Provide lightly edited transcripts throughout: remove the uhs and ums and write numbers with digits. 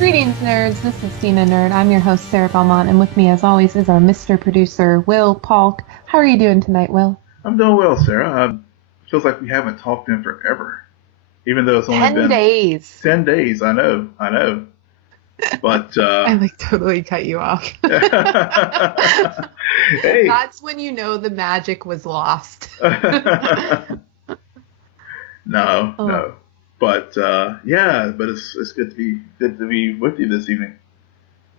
Greetings, nerds. This is Dina Nerd. I'm your host, Sarah Belmont, and with me, as always, is our Mr. Producer, Will Polk. How are you doing tonight, Will? I'm doing well, Sarah. Feels like we haven't talked in forever, even though it's only 10 been days. 10 days. I know. But I totally cut you off. hey, That's when you know the magic was lost. no. But but it's good to be with you this evening.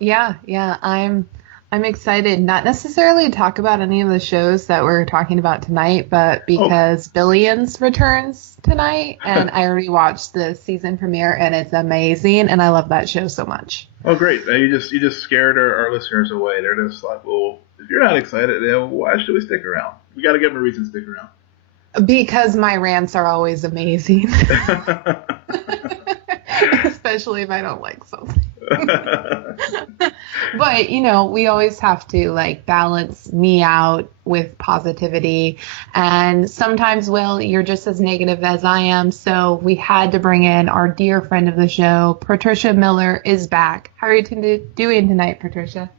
Yeah, I'm excited, not necessarily to talk about any of the shows that we're talking about tonight, but because Billions returns tonight, and I already watched the season premiere, and it's amazing, and I love that show so much. Oh, great! You just scared our listeners away. They're just like, well, if you're not excited, then why should we stick around? We got to give them a reason to stick around. Because my rants are always amazing. Especially if I don't like something. But, we always have to, balance me out with positivity. And sometimes, Will, you're just as negative as I am. So we had to bring in our dear friend of the show, Patricia Miller, is back. How are you doing tonight, Patricia?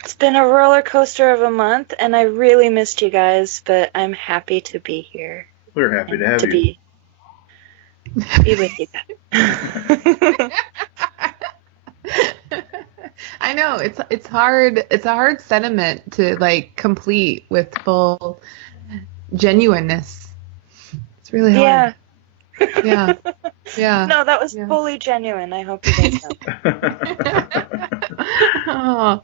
It's been a roller coaster of a month, and I really missed you guys, but I'm happy to be here. We're happy to have you. Be with you guys. I know it's hard. It's a hard sentiment to complete with full genuineness. It's really hard. Yeah. No, that was fully genuine. I hope you guys know. Oh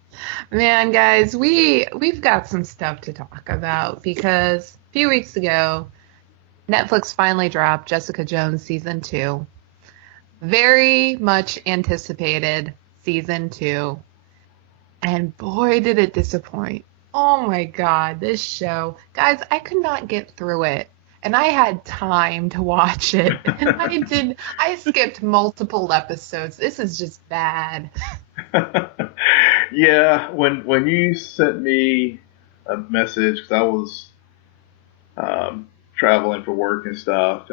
man, guys, we've got some stuff to talk about because a few weeks ago, Netflix finally dropped Jessica Jones season 2. Very much anticipated season 2. And boy, did it disappoint. Oh my God, this show. Guys, I could not get through it. And I had time to watch it. And I skipped multiple episodes. This is just bad. Yeah, when you sent me a message, because I was traveling for work and stuff,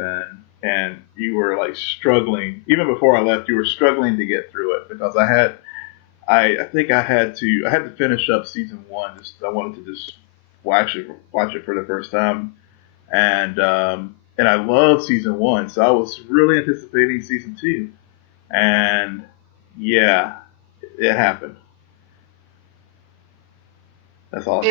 and you were struggling, even before I left, you were struggling to get through it because I had to finish up season 1. I wanted to just watch it for the first time, and I love season 1, so I was really anticipating season 2, and yeah, it happened. That's all.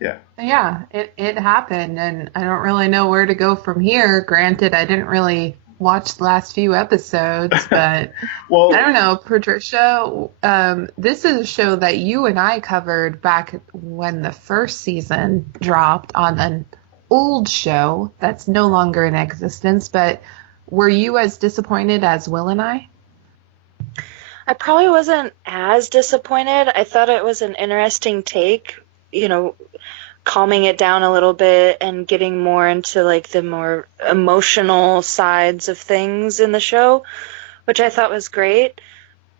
Yeah, it happened, and I don't really know where to go from here. Granted, I didn't really watch the last few episodes, but well, I don't know, Patricia. This is a show that you and I covered back when the first season dropped on an old show that's no longer in existence, but were you as disappointed as Will and I? I probably wasn't as disappointed. I thought it was an interesting take, calming it down a little bit and getting more into the more emotional sides of things in the show, which I thought was great.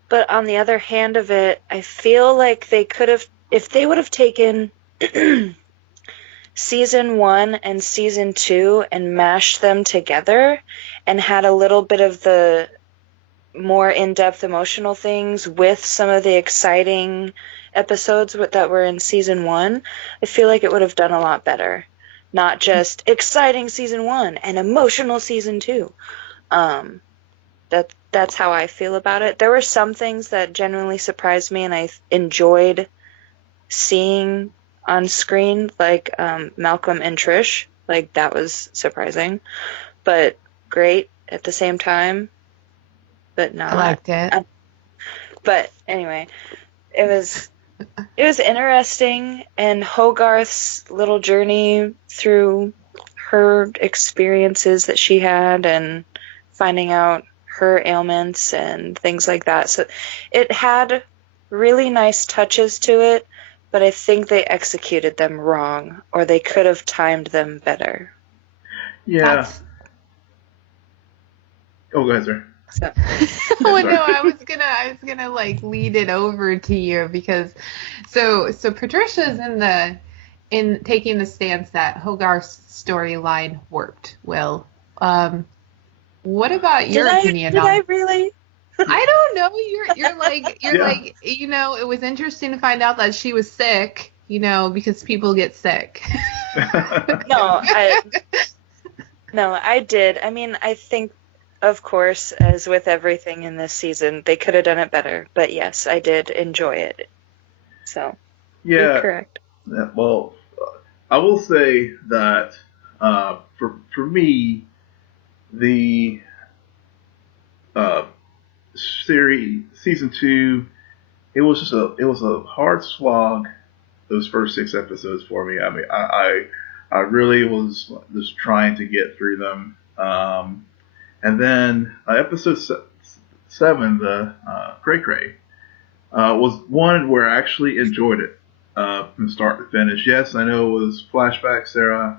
But on the other hand of it, I feel like they could have, if they would have taken season 1 and season 2 and mashed them together and had a little bit of the more in-depth emotional things with some of the exciting episodes that were in season 1, I feel like it would have done a lot better. Not just exciting season 1 and emotional season 2. That's how I feel about it. There were some things that genuinely surprised me and I enjoyed seeing on screen, like Malcolm and Trish. That was surprising, but great at the same time. But not. I liked it. But anyway, it was interesting, and Hogarth's little journey through her experiences that she had and finding out her ailments and things like that. So it had really nice touches to it, but I think they executed them wrong, or they could have timed them better. Yeah. Oh, go ahead, sir. So. Oh no, I was gonna lead it over to you because so Patricia's in taking the stance that Hogarth's storyline worked. Will, what about your opinion? Did I really? I don't know. You're like it was interesting to find out that she was sick, because people get sick. No, I did. I mean, I think, of course, as with everything in this season, they could have done it better. But yes, I did enjoy it. So, you're correct. Yeah, well, I will say that for me, the series season 2, it was a hard slog. Those first 6 episodes for me. I mean, I really was just trying to get through them. And then episode 7, the Cray Cray, was one where I actually enjoyed it from start to finish. Yes, I know it was flashback, Sarah,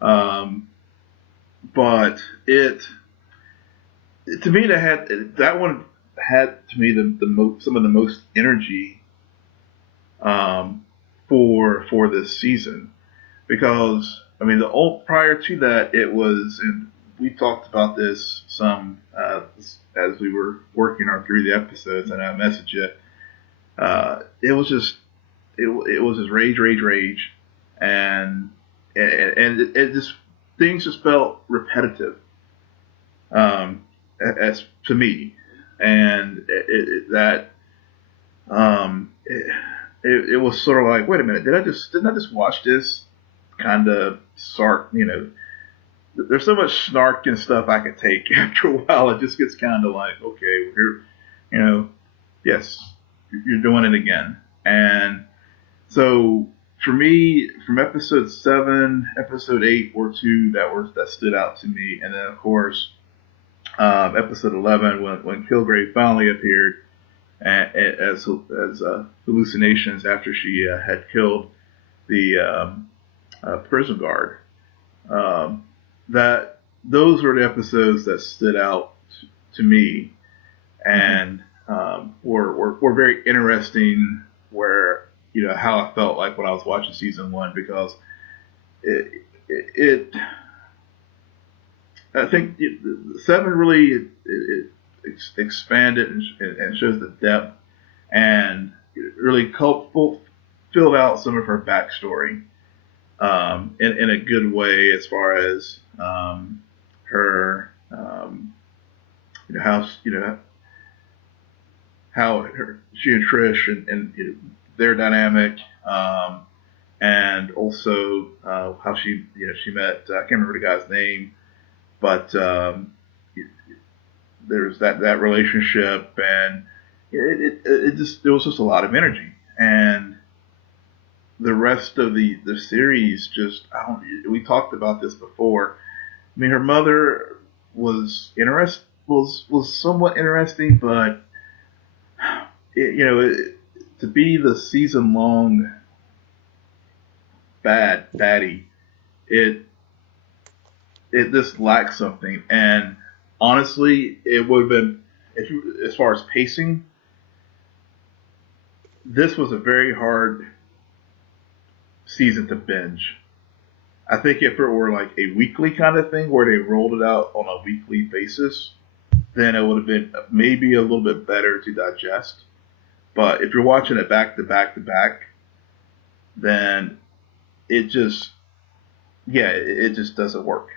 but to me that one had to me some of the most energy for this season, because I mean prior to that it was, and we talked about this some as we were working through the episodes, and I messaged it. It was just rage, and it just, things just felt repetitive as to me, and it was sort of like, wait a minute, didn't I just watch this kind of snark? There's so much snark and stuff I can take. After a while, it just gets kind of like, okay, yes, you're doing it again. And so for me, from episode 7, episode 8 were 2 that stood out to me, and then of course episode 11 when Kilgrave finally appeared as hallucinations after she had killed the prison guard. That those were the episodes that stood out to me, and were very interesting. Where how I felt like when I was watching season 1, because I think 7 really expanded and shows the depth, and it really filled out some of her backstory in a good way, as far as her how she and Trish and their dynamic, and also how she met, I can't remember the guy's name, but there's that relationship, and it was just a lot of energy, and the rest of the series just, we talked about this before. I mean, her mother was somewhat interesting, but to be the season long baddie, it just lacks something. And honestly, it would have been, as far as pacing, this was a very hard season to binge. I think if it were like a weekly kind of thing where they rolled it out on a weekly basis, then it would have been maybe a little bit better to digest. But if you're watching it back to back to back, then it just doesn't work.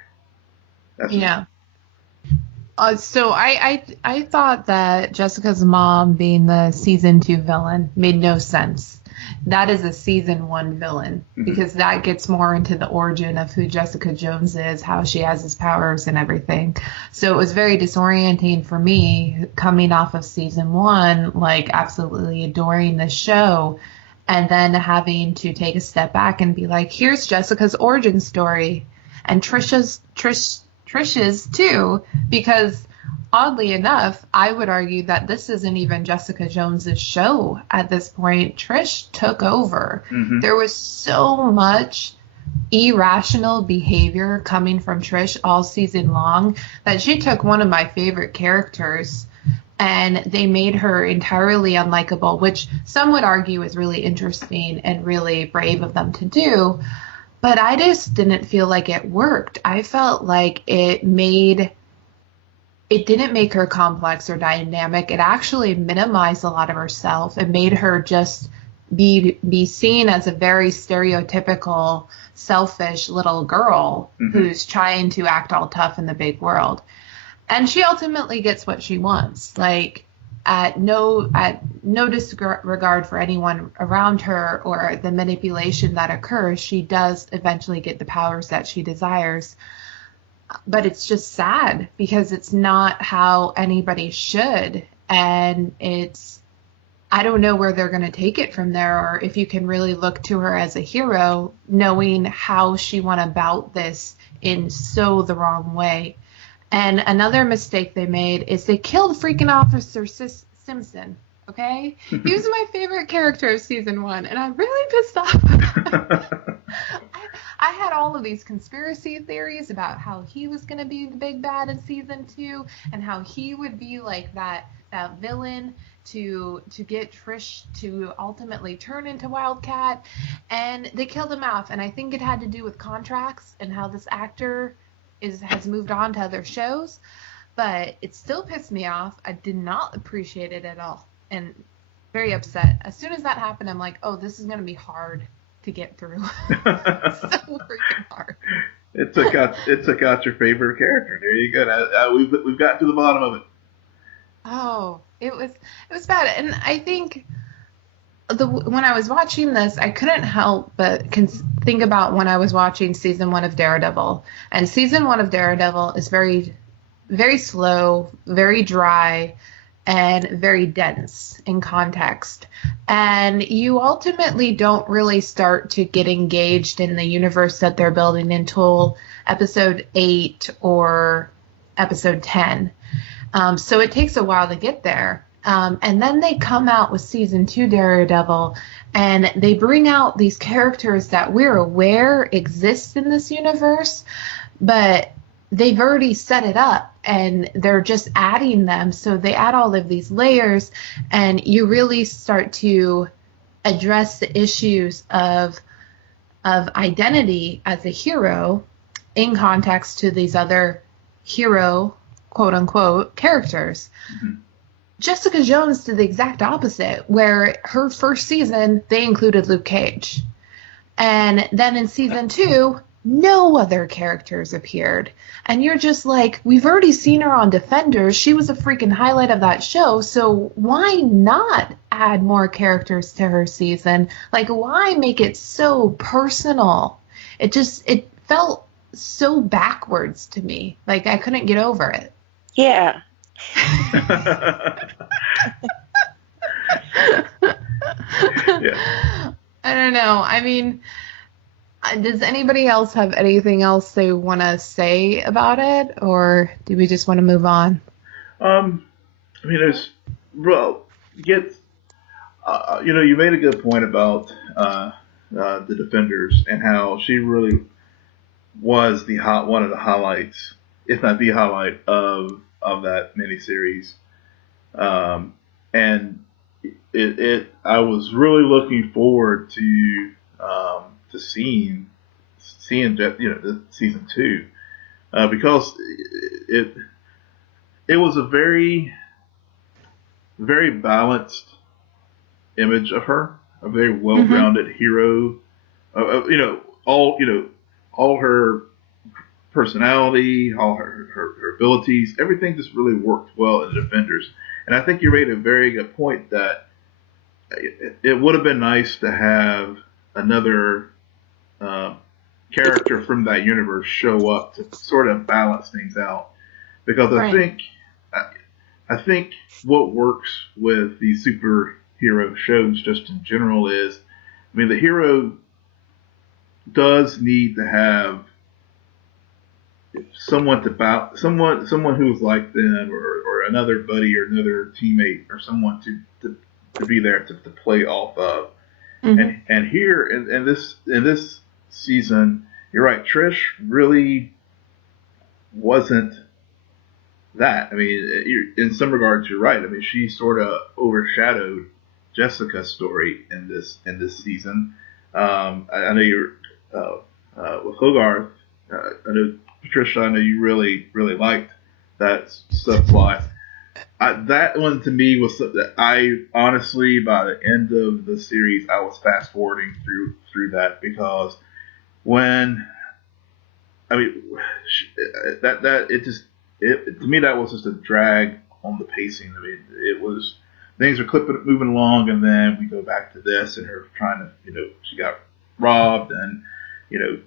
So I thought that Jessica's mom being the season 2 villain made no sense. That is a season 1 villain, because that gets more into the origin of who Jessica Jones is, how she has his powers and everything. So it was very disorienting for me coming off of season 1, like absolutely adoring the show, and then having to take a step back and be like, here's Jessica's origin story, and Trish's too, because oddly enough, I would argue that this isn't even Jessica Jones's show at this point. Trish took over. There was so much irrational behavior coming from Trish all season long that she took one of my favorite characters and they made her entirely unlikable, which some would argue is really interesting and really brave of them to do. But I just didn't feel like it worked. I felt like it made it didn't make her complex or dynamic. It actually minimized a lot of herself. It made her just be seen as a very stereotypical, selfish little girl who's trying to act all tough in the big world. And she ultimately gets what she wants. Like, at no disregard for anyone around her or the manipulation that occurs, she does eventually get the powers that she desires. But it's just sad because it's not how anybody should. And I don't know where they're going to take it from there, or if you can really look to her as a hero, knowing how she went about this in so the wrong way. And another mistake they made is they killed freaking Officer Simpson. Okay? He was my favorite character of season 1, and I'm really pissed off about it. I had all of these conspiracy theories about how he was going to be the big bad in season 2, and how he would be like that villain to get Trish to ultimately turn into Wildcat, and they killed him off. And I think it had to do with contracts and how this actor has moved on to other shows, but it still pissed me off. I did not appreciate it at all, and very upset. As soon as that happened, I'm like, oh, this is going to be hard to get through. So freaking hard. It took out your favorite character. There you go. We've got to the bottom of it. Oh, it was bad. And I think when I was watching this, I couldn't help but think about when I was watching season 1 of Daredevil. And season 1 of Daredevil is very, very slow, very dry, and very dense in context. And you ultimately don't really start to get engaged in the universe that they're building until episode 8 or episode 10. So it takes a while to get there. And then they come out with season 2 Daredevil, and they bring out these characters that we're aware exist in this universe, but they've already set it up and they're just adding them. So they add all of these layers, and you really start to address the issues of identity as a hero in context to these other hero, quote unquote, characters. Mm-hmm. Jessica Jones did the exact opposite, where her first season, they included Luke Cage. And then in season 2, no other characters appeared. And you're just like, we've already seen her on Defenders. She was a freaking highlight of that show. So why not add more characters to her season? Like, why make it so personal? It felt so backwards to me. Like, I couldn't get over it. Yeah. Yeah. I don't know. I mean, does anybody else have anything else they want to say about it, or do we just want to move on? I mean, you made a good point about the Defenders and how she really was one of the highlights, if not the highlight of that miniseries. And I was really looking forward to seeing the season 2, because it was a very, very balanced image of her, a very well-rounded hero. All her personality, all her abilities, everything just really worked well in the Defenders. And I think you made a very good point that it would have been nice to have another character from that universe show up to sort of balance things out. Because I think what works with these superhero shows just in general is, I mean, the hero does need to have someone who's like them, or another buddy or another teammate or someone to be there to play off of. Mm-hmm. And here in this season, you're right, Trish really wasn't that. I mean, in some regards, you're right. I mean, she sort of overshadowed Jessica's story in this season. I know you're with Hogarth. I know Patricia, I know you really, really liked that subplot. That one to me was something that I honestly, by the end of the series, I was fast forwarding through that, because when I mean that it just to me that was just a drag on the pacing. I mean, it was things are moving along, and then we go back to this, and her trying to, she got robbed, and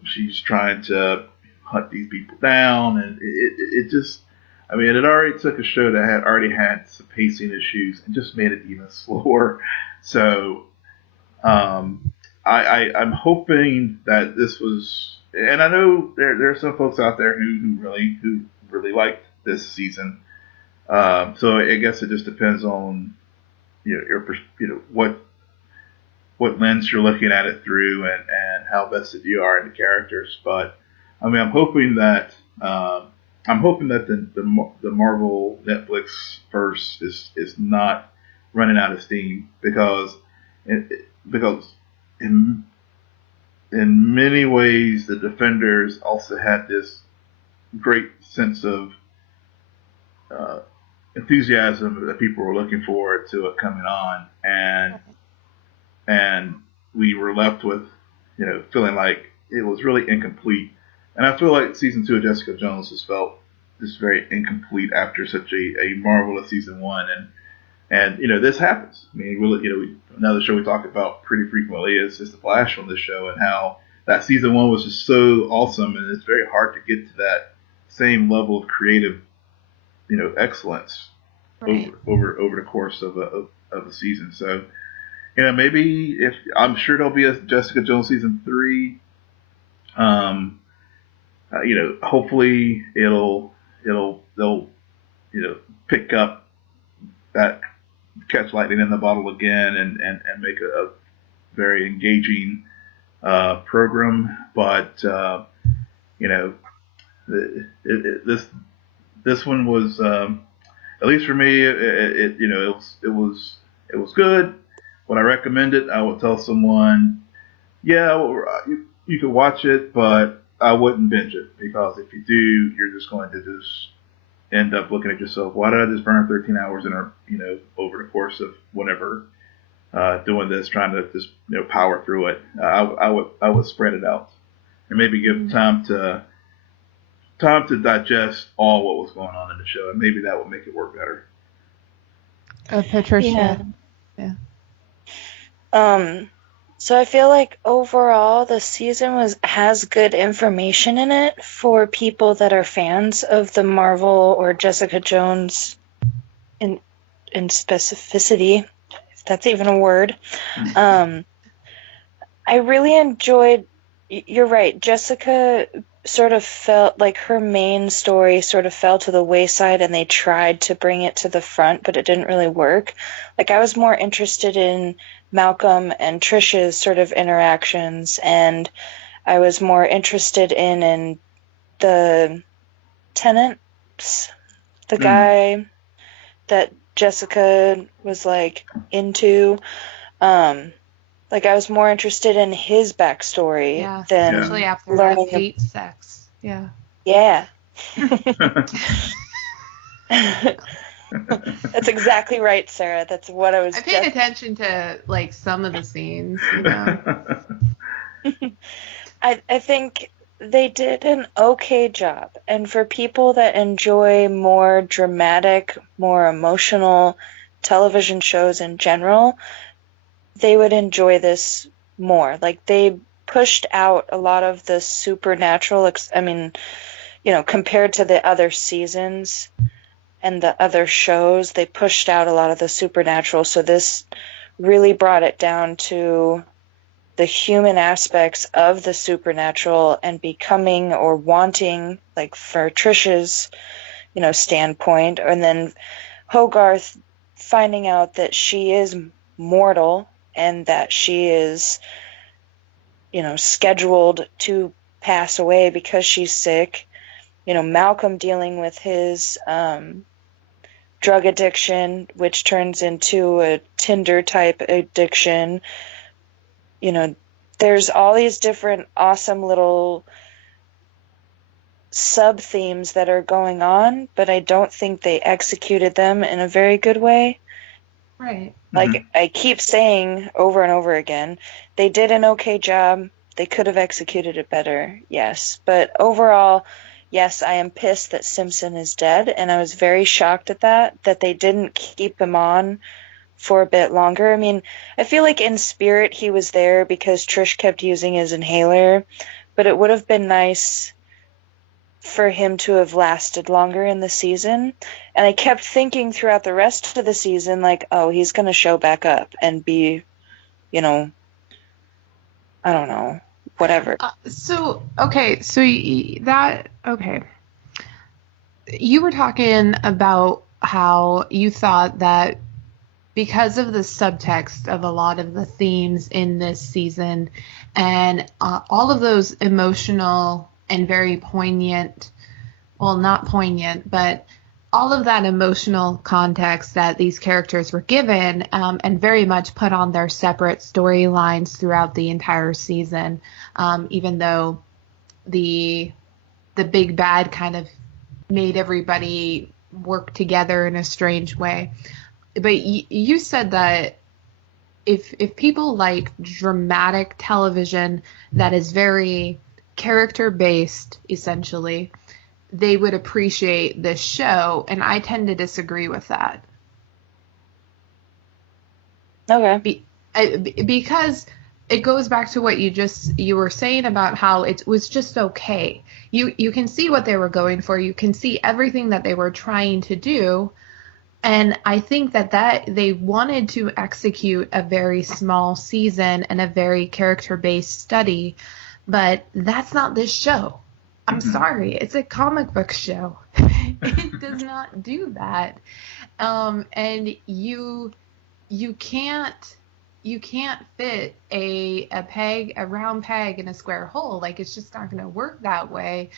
she's trying to hunt these people down, and it just, I mean, it already took a show that had already had some pacing issues and just made it even slower. So I'm hoping that this was, and I know there are some folks out there who really liked this season. So I guess it just depends on what lens you're looking at it through, and how vested you are in the characters. But I mean, I'm hoping that the Marvel Netflix verse is not running out of steam, because in many ways the Defenders also had this great sense of enthusiasm that people were looking forward to it coming on, and we were left with feeling like it was really incomplete. And I feel like season 2 of Jessica Jones has felt just very incomplete after such a marvelous season 1. And this happens. I mean, another show we talk about pretty frequently is The Flash on this show, and how that season 1 was just so awesome, and it's very hard to get to that same level of creative excellence over the course of a season. So maybe, if I'm sure there'll be a Jessica Jones season 3. Hopefully they'll pick up that Catch Lightning in the Bottle again, and make a very engaging program. But this one was, at least for me, it was good. Would I recommend it? I would tell someone, yeah, you could watch it, but I wouldn't binge it, because if you do, you're just going to just end up looking at yourself, why did I just burn 13 hours over the course of whatever, doing this, trying to just power through it. I would spread it out, and maybe give time to digest all what was going on in the show, and maybe that would make it work better. Patricia. Yeah. So I feel like overall the season has good information in it for people that are fans of the Marvel or Jessica Jones in specificity, if that's even a word. I really enjoyed, you're right, Jessica sort of felt like her main story sort of fell to the wayside, and they tried to bring it to the front, but it didn't really work. Like, I was more interested in Malcolm and Trish's sort of interactions, and I was more interested in the tenants, the guy that Jessica was like into. Like, I was more interested in his backstory than especially after learning hate sex. Yeah. Yeah. That's exactly right, Sarah. That's what I was. I paid attention to like some of the scenes. I think they did an okay job, and for people that enjoy more dramatic, more emotional television shows in general, they would enjoy this more. Like, they pushed out a lot of the supernatural. Compared to the other seasons and the other shows, they pushed out a lot of the supernatural. So this really brought it down to the human aspects of the supernatural and becoming or wanting, like for Trish's, standpoint, and then Hogarth finding out that she is mortal and that she is, scheduled to pass away because she's sick. Malcolm dealing with his drug addiction, which turns into a Tinder type addiction. There's all these different awesome little sub-themes that are going on, but I don't think they executed them in a very good way. Right. Like, I keep saying over and over again, they did an okay job. They could have executed it better, yes. But overall, yes, I am pissed that Simpson is dead, and I was very shocked at that they didn't keep him on for a bit longer. I mean, I feel like in spirit he was there because Trish kept using his inhaler, but it would have been nice for him to have lasted longer in the season. And I kept thinking throughout the rest of the season, like, oh, he's going to show back up and be, I don't know, whatever. Okay. You were talking about how you thought that because of the subtext of a lot of the themes in this season and all of those emotional and very poignant, well, not poignant, but all of that emotional context that these characters were given and very much put on their separate storylines throughout the entire season, even though the big bad kind of made everybody work together in a strange way. But you said that if people like dramatic television that is very character based, essentially, they would appreciate this show, and I tend to disagree with that. Okay. Because it goes back to what you were saying about how it was just okay. You can see what they were going for. You can see everything that they were trying to do. And I think that they wanted to execute a very small season and a very character-based study, but that's not this show. I'm sorry. It's a comic book show. It does not do that. And you can't fit a round peg in a square hole. Like, it's just not going to work that way.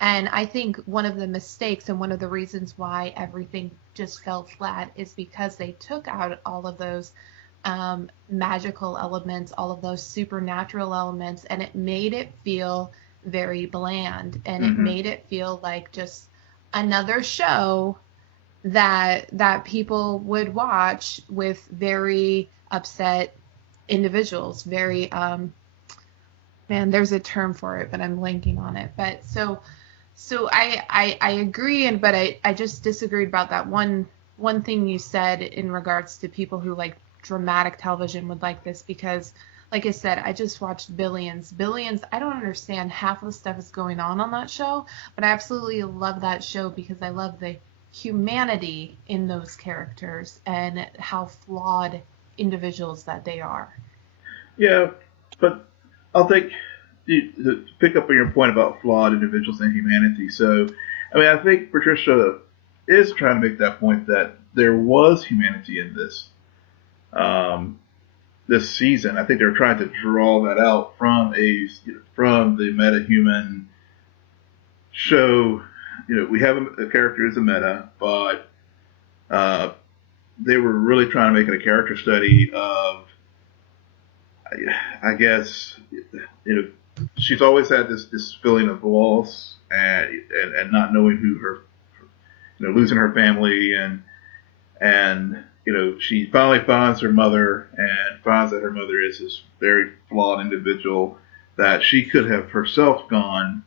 And I think one of the mistakes and one of the reasons why everything just fell flat is because they took out all of those magical elements, all of those supernatural elements, and it made it feel very bland, and it made it feel like just another show that people would watch with very upset individuals. Very man, there's a term for it, but I'm blanking on it. But so I agree, but I just disagreed about that one thing you said in regards to people who like dramatic television would like this, because like I said, I just watched Billions. I don't understand half of the stuff that's going on that show, but I absolutely love that show because I love the humanity in those characters and how flawed individuals that they are. Yeah, but I'll take to pick up on your point about flawed individuals and humanity. So, I mean, I think Patricia is trying to make that point that there was humanity in this this season. I think they're trying to draw that out from the meta-human show. We have a character as a meta, but they were really trying to make it a character study of, I guess, she's always had this feeling of loss and not knowing who her, losing her family, and she finally finds her mother and finds that her mother is this very flawed individual that she could have herself gone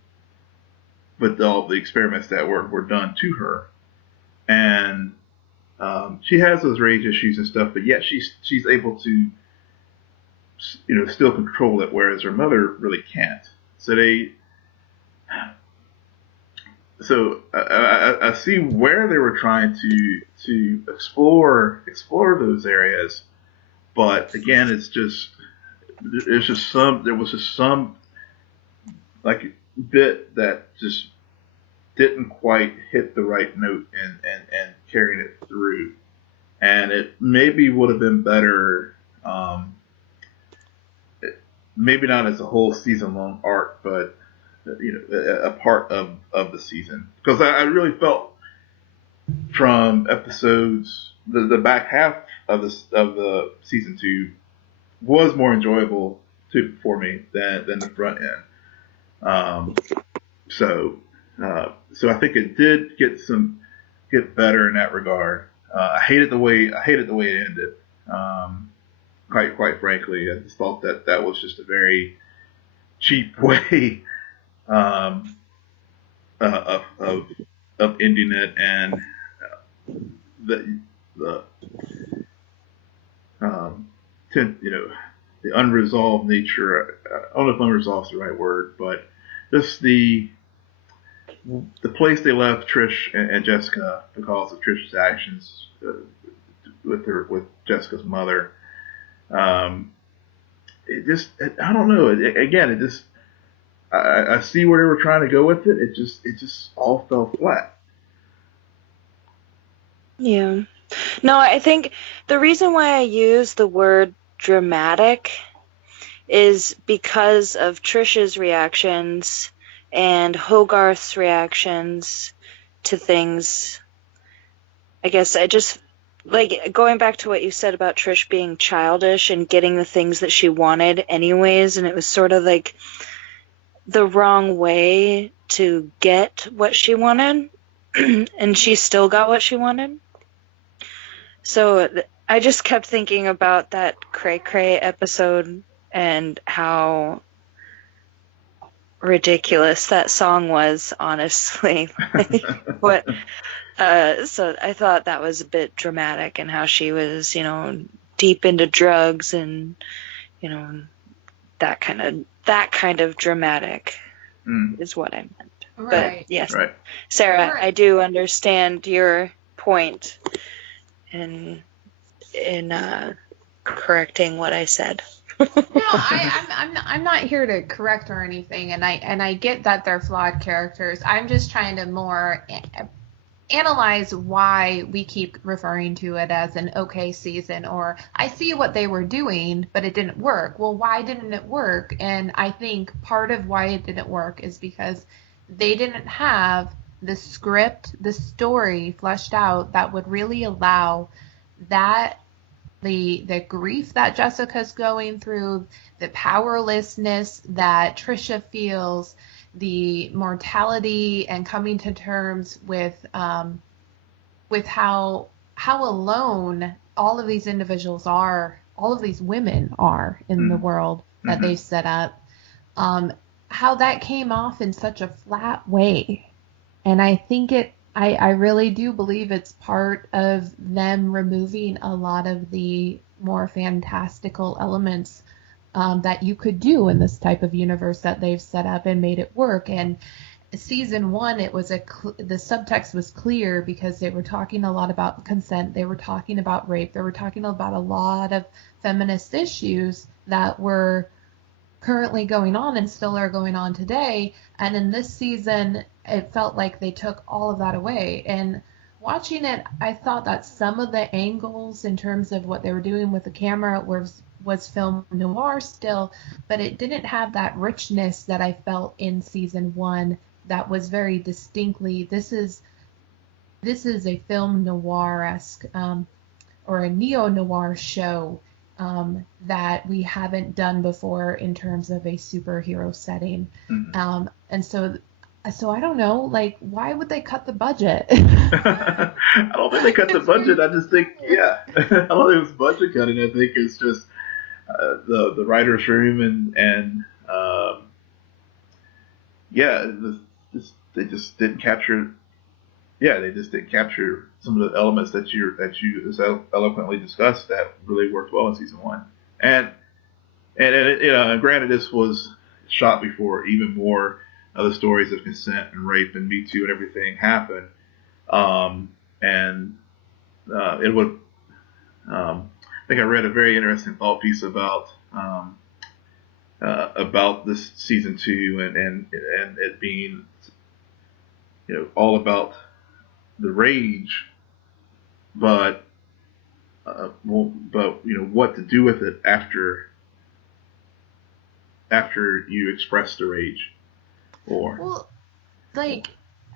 with all the experiments that were done to her, and she has those rage issues and stuff, but yet she's able to still control it, whereas her mother really can't. So I see where they were trying to explore those areas, but again, there was just some like bit that just didn't quite hit the right note and carrying it through, and it maybe would have been better. Maybe not as a whole season-long arc, but a part of the season. Because I really felt from episodes, the back half of the season 2 was more enjoyable for me than the front end. So So I think it did get better in that regard. I hated the way it ended. Quite frankly, I just thought that was just a very cheap way um, of ending it, and the the unresolved nature. I don't know if unresolved is the right word, but just the place they left Trish and Jessica because of Trish's actions with Jessica's mother. I don't know. I see where they were trying to go with it. It just all fell flat. Yeah. No, I think the reason why I use the word dramatic is because of Trish's reactions and Hogarth's reactions to things. I guess I just, like, going back to what you said about Trish being childish and getting the things that she wanted anyways, and it was sort of like the wrong way to get what she wanted, and she still got what she wanted. So I just kept thinking about that Cray Cray episode and how ridiculous that song was, honestly. So I thought that was a bit dramatic, and how she was, deep into drugs and, that kind of dramatic is what I meant. Right. But yes, right. Sarah, Right. I do understand your point in correcting what I said. No, I'm not here to correct or anything, and I get that they're flawed characters. I'm just trying to more analyze why we keep referring to it as an okay season, or I see what they were doing, but it didn't work. Well, why didn't it work? And I think part of why it didn't work is because they didn't have the script, the story fleshed out that would really allow that the grief that Jessica's going through, the powerlessness that Trisha feels, the mortality and coming to terms with how alone all of these individuals are, all of these women are in the world that they've set up, how that came off in such a flat way. And I think I really do believe it's part of them removing a lot of the more fantastical elements that you could do in this type of universe that they've set up and made it work. And season one, it was the subtext was clear because they were talking a lot about consent. They were talking about rape. They were talking about a lot of feminist issues that were currently going on and still are going on today. And in this season, it felt like they took all of that away. And watching it, I thought that some of the angles in terms of what they were doing with the camera was film noir still, but it didn't have that richness that I felt in season one that was very distinctly, this is a film noir-esque or a neo-noir show that we haven't done before in terms of a superhero setting. And so I don't know, like, why would they cut the budget? I don't think they cut the budget. I just think, I don't think it was budget cutting. I think it's just the writer's room and they just didn't capture. Yeah, they just didn't capture some of the elements that you so eloquently discussed that really worked well in season one. And granted, this was shot before even more of the stories of consent and rape and Me Too and everything happened. It would. I think I read a very interesting thought piece about this season two and it being all about the rage, but what to do with it after you express the rage,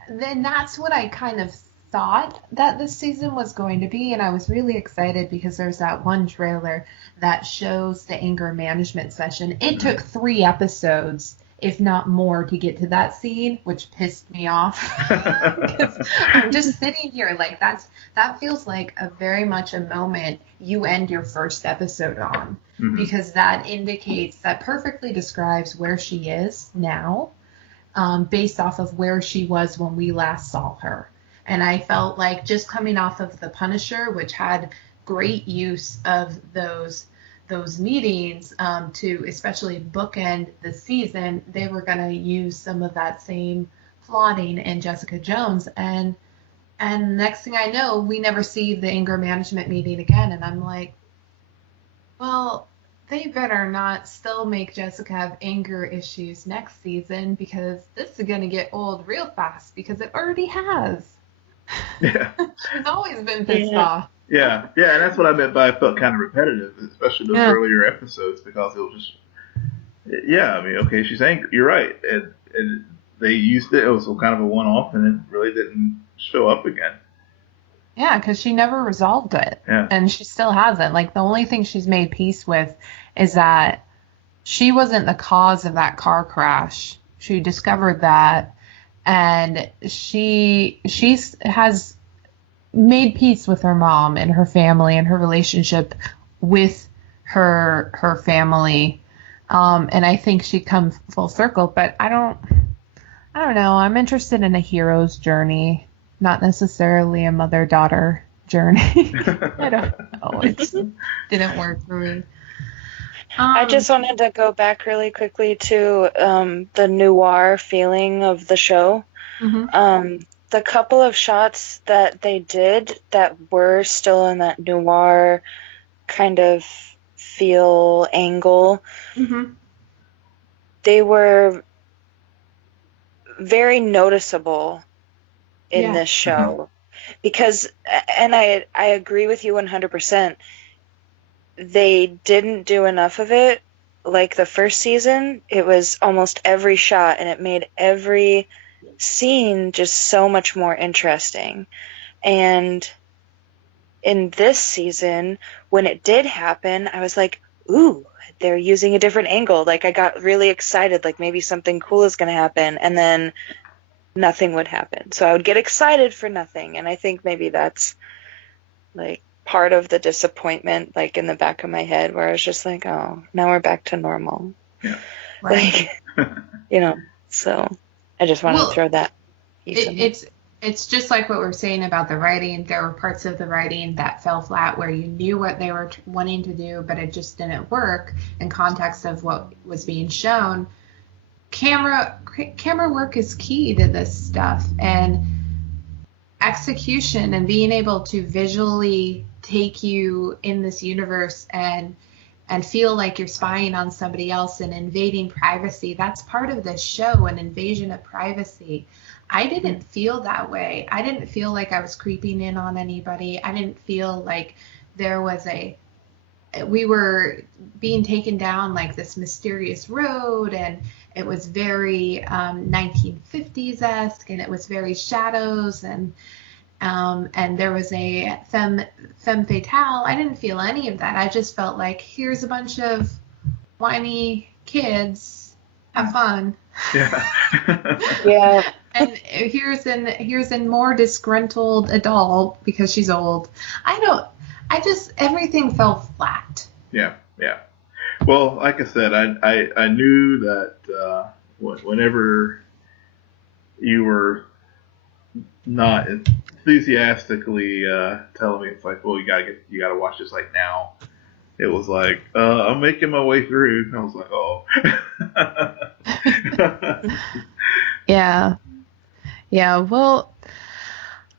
then that's what I kind of thought that this season was going to be, and I was really excited because there's that one trailer that shows the anger management session. It took 3 episodes if not more, to get to that scene, which pissed me off. Because I'm just sitting here like that feels like a very much a moment you end your first episode on, because that indicates, that perfectly describes where she is now, based off of where she was when we last saw her. And I felt like just coming off of The Punisher, which had great use of those meetings to especially bookend the season, they were going to use some of that same plotting in Jessica Jones. And next thing I know, we never see the anger management meeting again. And I'm like, well, they better not still make Jessica have anger issues next season, because this is going to get old real fast, because it already has. Yeah. She's always been pissed off. Yeah, and that's what I meant by it felt kind of repetitive, especially those earlier episodes, because it was just, I mean, okay, she's angry. You're right. And they used it. It was kind of a one-off, and it really didn't show up again. Yeah, because she never resolved it. Yeah. And she still hasn't. Like, the only thing she's made peace with is that she wasn't the cause of that car crash. She discovered that, and she has made peace with her mom and her family and her relationship with her family. And I think she'd come full circle, but I don't know. I'm interested in a hero's journey, not necessarily a mother-daughter journey. I don't know. It just didn't work for me. I just wanted to go back really quickly to the noir feeling of the show. The couple of shots that they did that were still in that noir kind of feel angle, they were very noticeable in this show. Because, and I agree with you 100%, they didn't do enough of it. Like the first season, it was almost every shot, and it made every scene just so much more interesting. And in this season, when it did happen, I was like, ooh, they're using a different angle. Like, I got really excited, like maybe something cool is going to happen, and then nothing would happen. So I would get excited for nothing, and I think maybe that's like part of the disappointment, like in the back of my head, where I was just like, oh, now we're back to normal. Yeah. Right. Like, so I just wanted to throw that. It's just like what we're saying about the writing. There were parts of the writing that fell flat, where you knew what they were wanting to do, but it just didn't work in context of what was being shown. Camera work is key to this stuff, and execution and being able to visually take you in this universe and feel like you're spying on somebody else and invading privacy. That's part of this show, an invasion of privacy. I didn't feel that way. I didn't feel like I was creeping in on anybody. I didn't feel like there was we were being taken down like this mysterious road, and it was very 1950s-esque, and it was very shadows, and there was a femme fatale. I didn't feel any of that. I just felt like, here's a bunch of whiny kids, have fun. Yeah. Yeah. And here's a more disgruntled adult because she's old. Everything fell flat. Yeah. Well, like I said, I knew that whenever you were not enthusiastically telling me, it's like, well, you gotta watch this like now. It was like, I'm making my way through. I was like, oh. Yeah. Well,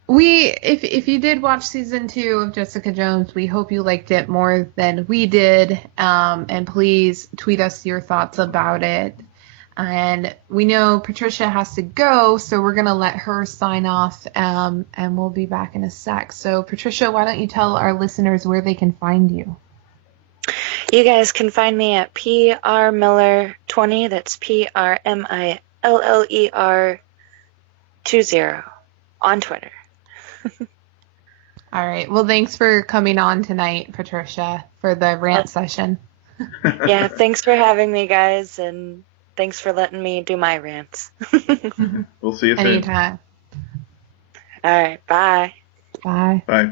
if you did watch season 2 of Jessica Jones, we hope you liked it more than we did. And please tweet us your thoughts about it. And we know Patricia has to go, so we're going to let her sign off, and we'll be back in a sec. So, Patricia, why don't you tell our listeners where they can find you? You guys can find me at prmiller20. That's PRMILLER20 on Twitter. All right. Well, thanks for coming on tonight, Patricia, for the rant session. Yeah, thanks for having me, guys, and Thanks for letting me do my rants. We'll see you soon. Anytime. All right, bye. Bye. Bye.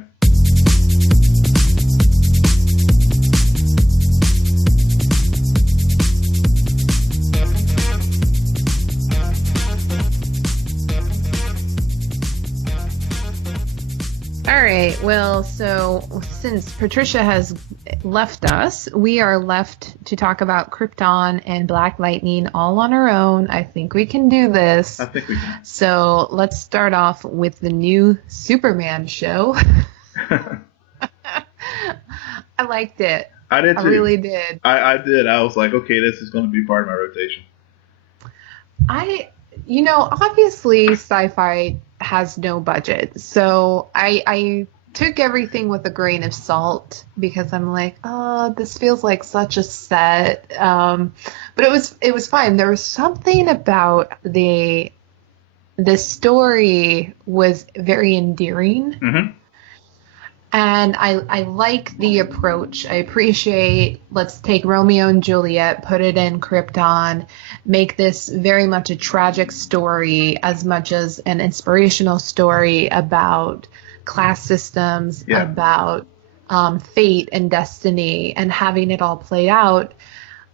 All right. Well, so since Patricia has left us, we are left to talk about Krypton and Black Lightning all on our own. I think we can do this. I think we can. So let's start off with the new Superman show. I liked it. I did too. I really did. I did. I was like, okay, this is going to be part of my rotation. Obviously Syfy has no budget. So I took everything with a grain of salt because I'm like, oh, this feels like such a set. But it was fine. There was something about the story was very endearing. Mm-hmm. And I like the approach. I appreciate, let's take Romeo and Juliet, put it in Krypton, make this very much a tragic story as much as an inspirational story about class systems, about fate and destiny, and having it all play out.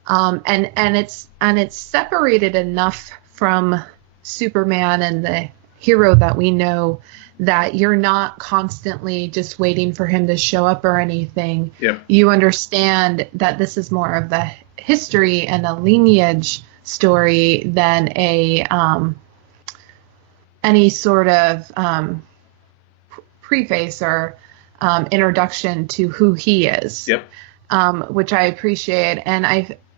And it's separated enough from Superman and the hero that we know that you're not constantly just waiting for him to show up or anything. Yep. You understand that this is more of the history and a lineage story than any sort of preface or introduction to who he is. Yep. Which I appreciate. And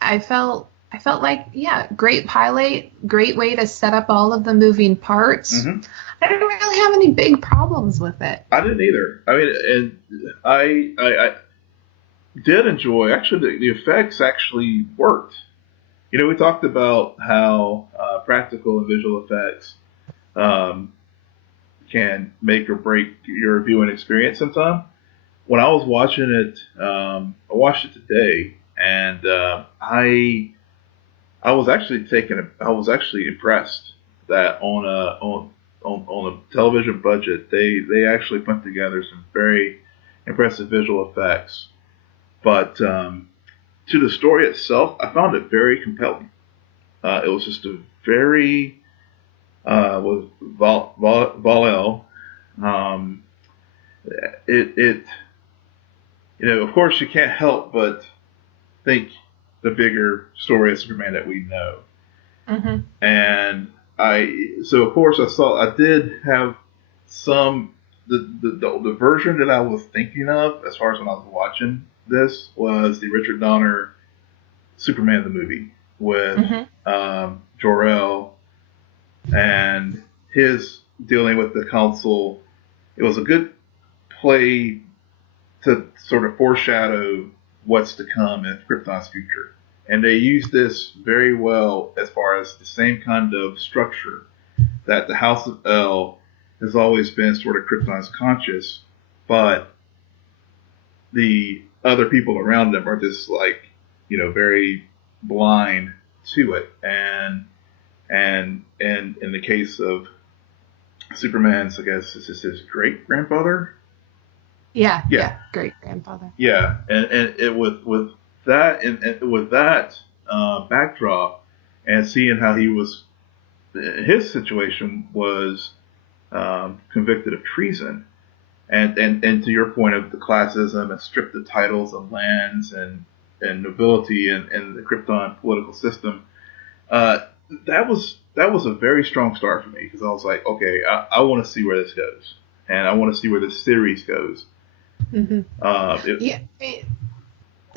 I felt like, great pilot, great way to set up all of the moving parts. Mm-hmm. I didn't really have any big problems with it. I didn't either. I mean, and I did enjoy, actually, the effects actually worked. We talked about how practical and visual effects can make or break your viewing experience sometimes. When I was watching it, I watched it today, and I was actually impressed that on a television budget, they actually put together some very impressive visual effects. But to the story itself, I found it very compelling. It was just a very with Val-El. Of course, you can't help but think the bigger story of Superman that we know. Mm-hmm. And so of course I did have some, the version that I was thinking of as far as when I was watching this was the Richard Donner Superman the movie with Jor-El and his dealing with the council. It was a good play to sort of foreshadow what's to come in Krypton's future. And they use this very well as far as the same kind of structure that the House of El has always been sort of Krypton's conscious, but the other people around them are just like, very blind to it. And in the case of Superman's, I guess this is his great grandfather. Yeah, great grandfather. Yeah, and it with that backdrop, and seeing how his situation was convicted of treason, and to your point of the classism and stripped of titles and lands and nobility and the Krypton political system, that was a very strong start for me, because I was like, okay, I want to see where this goes, and I want to see where this series goes. Mm-hmm.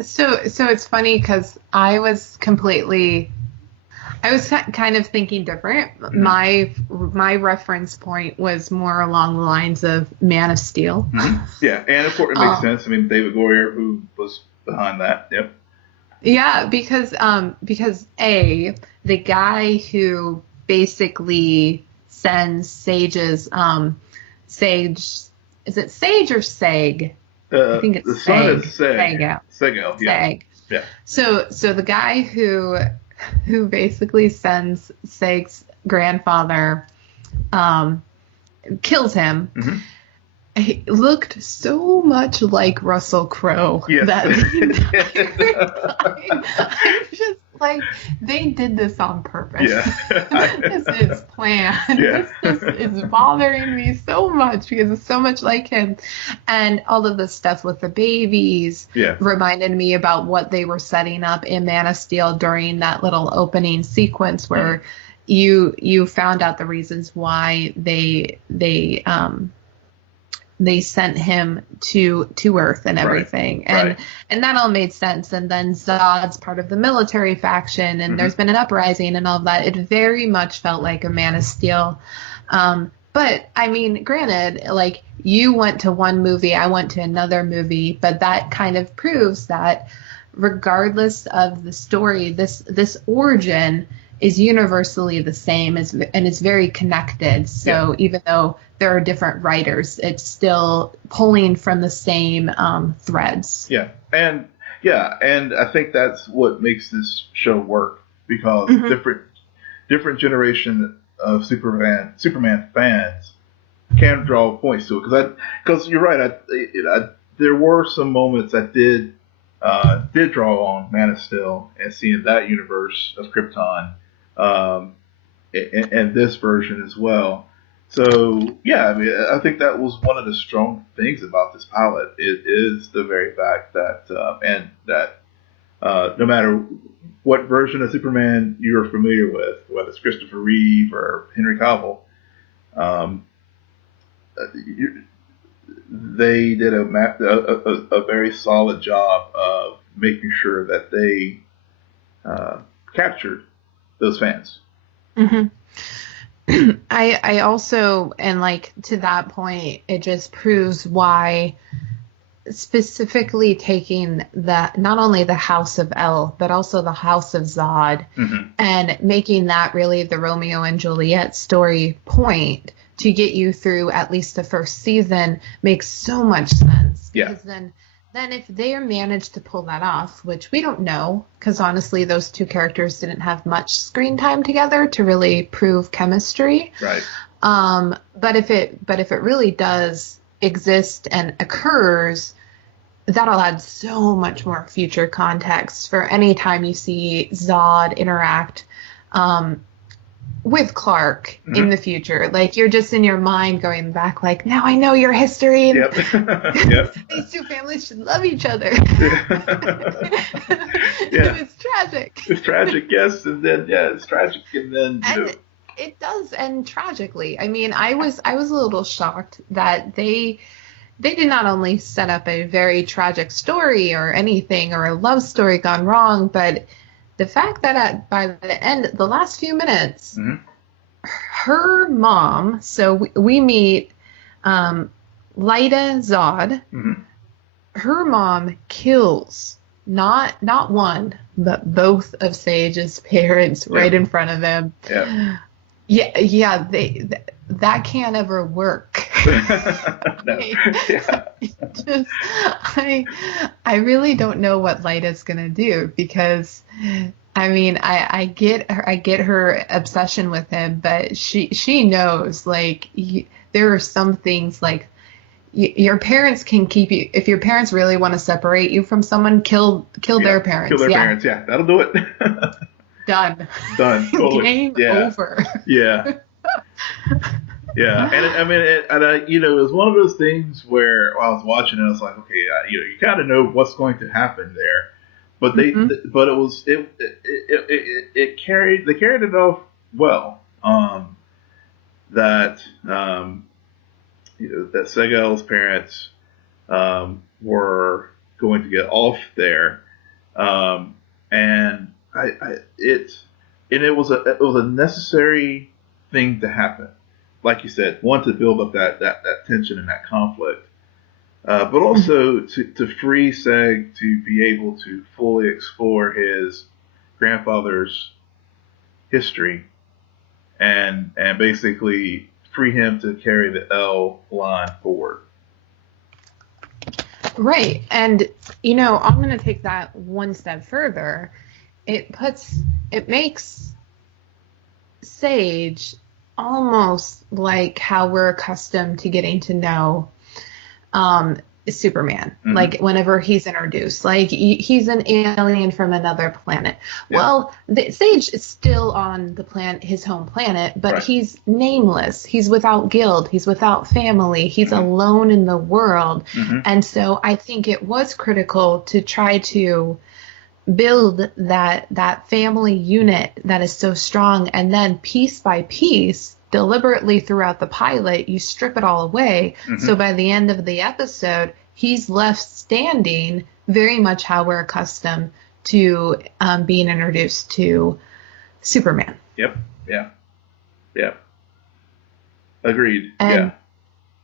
So it's funny because I was kind of thinking different. Mm-hmm. My reference point was more along the lines of Man of Steel. Mm-hmm. Yeah, and of course it makes sense. I mean, David Goyer, who was behind that. Yep. Yeah, because the guy who basically sends Sage's is it Sage or Sag? I think it's the Sag. son is Sag. Sag. Sag. Yeah. Sag. Yeah. So the guy who who basically sends Seg's grandfather, kills him. Mm-hmm. He looked so much like Russell Crowe that the entire time I'm just like, they did this on purpose. Yeah. This is planned. Yeah. This just is bothering me so much because it's so much like him. And all of the stuff with the babies reminded me about what they were setting up in Man of Steel during that little opening sequence where you found out the reasons why they sent him to Earth and everything. Right. And that all made sense. And then Zod's part of the military faction, and there's been an uprising and all of that. It very much felt like a Man of Steel. But, I mean, granted, like, you went to one movie, I went to another movie, but that kind of proves that regardless of the story, this origin is universally the same and is very connected. So even though there are different writers, it's still pulling from the same threads. And I think that's what makes this show work, because different generation of Superman fans can draw points to it. Because you're right, there were some moments that did draw on Man of Steel and seeing that universe of Krypton, and this version as well. So yeah, I mean, I think that was one of the strong things about this pilot. It is the very fact that no matter what version of Superman you're familiar with, whether it's Christopher Reeve or Henry Cavill, they did a very solid job of making sure that they captured those fans. I also, and like to that point, it just proves why specifically taking not only the House of El, but also the House of Zod, and making that really the Romeo and Juliet story point to get you through at least the first season makes so much sense. Because then if they managed to pull that off, which we don't know, because honestly those two characters didn't have much screen time together to really prove chemistry. Right. But if it really does exist and occurs, that'll add so much more future context for any time you see Zod interact with Clark in the future. Like, you're just in your mind going back like, now I know your history. And these two families should love each other. It's tragic. It's tragic, yes. And then, it's tragic. And then, it does end tragically. I mean, I was a little shocked that they did not only set up a very tragic story or anything, or a love story gone wrong, but the fact that by the end, the last few minutes, her mom, so we meet Lyta Zod, her mom kills not one, but both of Sage's parents right in front of him. That can't ever work. I really don't know what Lyta's gonna do, because I mean, I get her obsession with him, but she knows, like, there are some things like your parents can keep you, if your parents really want to separate you from someone, kill their parents. Kill their parents, that'll do it. Done. Totally. Game over. And I mean, it was one of those things where while I was watching it, I was like, okay, you kind of know what's going to happen there, but they carried it off well. That Segal's parents were going to get off there, and it was a necessary thing to happen. Like you said, one, to build up that tension and that conflict, but also to free Seg to be able to fully explore his grandfather's history, and basically free him to carry the L line forward. Right. And, I'm going to take that one step further. it makes Sage almost like how we're accustomed to getting to know Superman. Mhm. Like whenever he's introduced, like he's an alien from another planet. Yeah. Well, Sage is still on the planet, his home planet, but Right. he's nameless. He's without guild. He's without family. He's Mhm. alone in the world. Mhm. And so I think it was critical to try to build that family unit that is so strong, and then piece by piece, deliberately throughout the pilot, you strip it all away. Mhm. So by the end of the episode, he's left standing very much how we're accustomed to being introduced to Superman. Yep. Yeah. Yeah. Agreed. And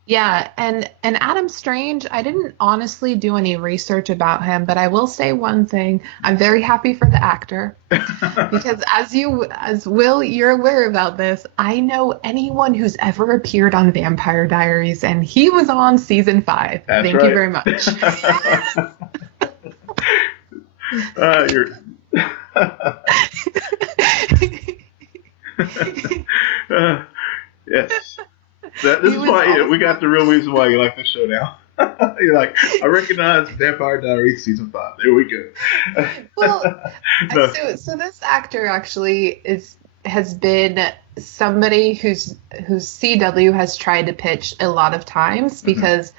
yeah, and Adam Strange, I didn't honestly do any research about him, but I will say one thing. I'm very happy for the actor Yeah. because as Will, you're aware about this. I know anyone who's ever appeared on Vampire Diaries, and he was on season 5. That's Thank right. you very much. You're. Yes. This He is was why awesome. we got the real reason why you like the show now. You're like, I recognize Vampire Diaries season 5. There we go. Well, No. so this actor actually has been somebody whose CW has tried to pitch a lot of times because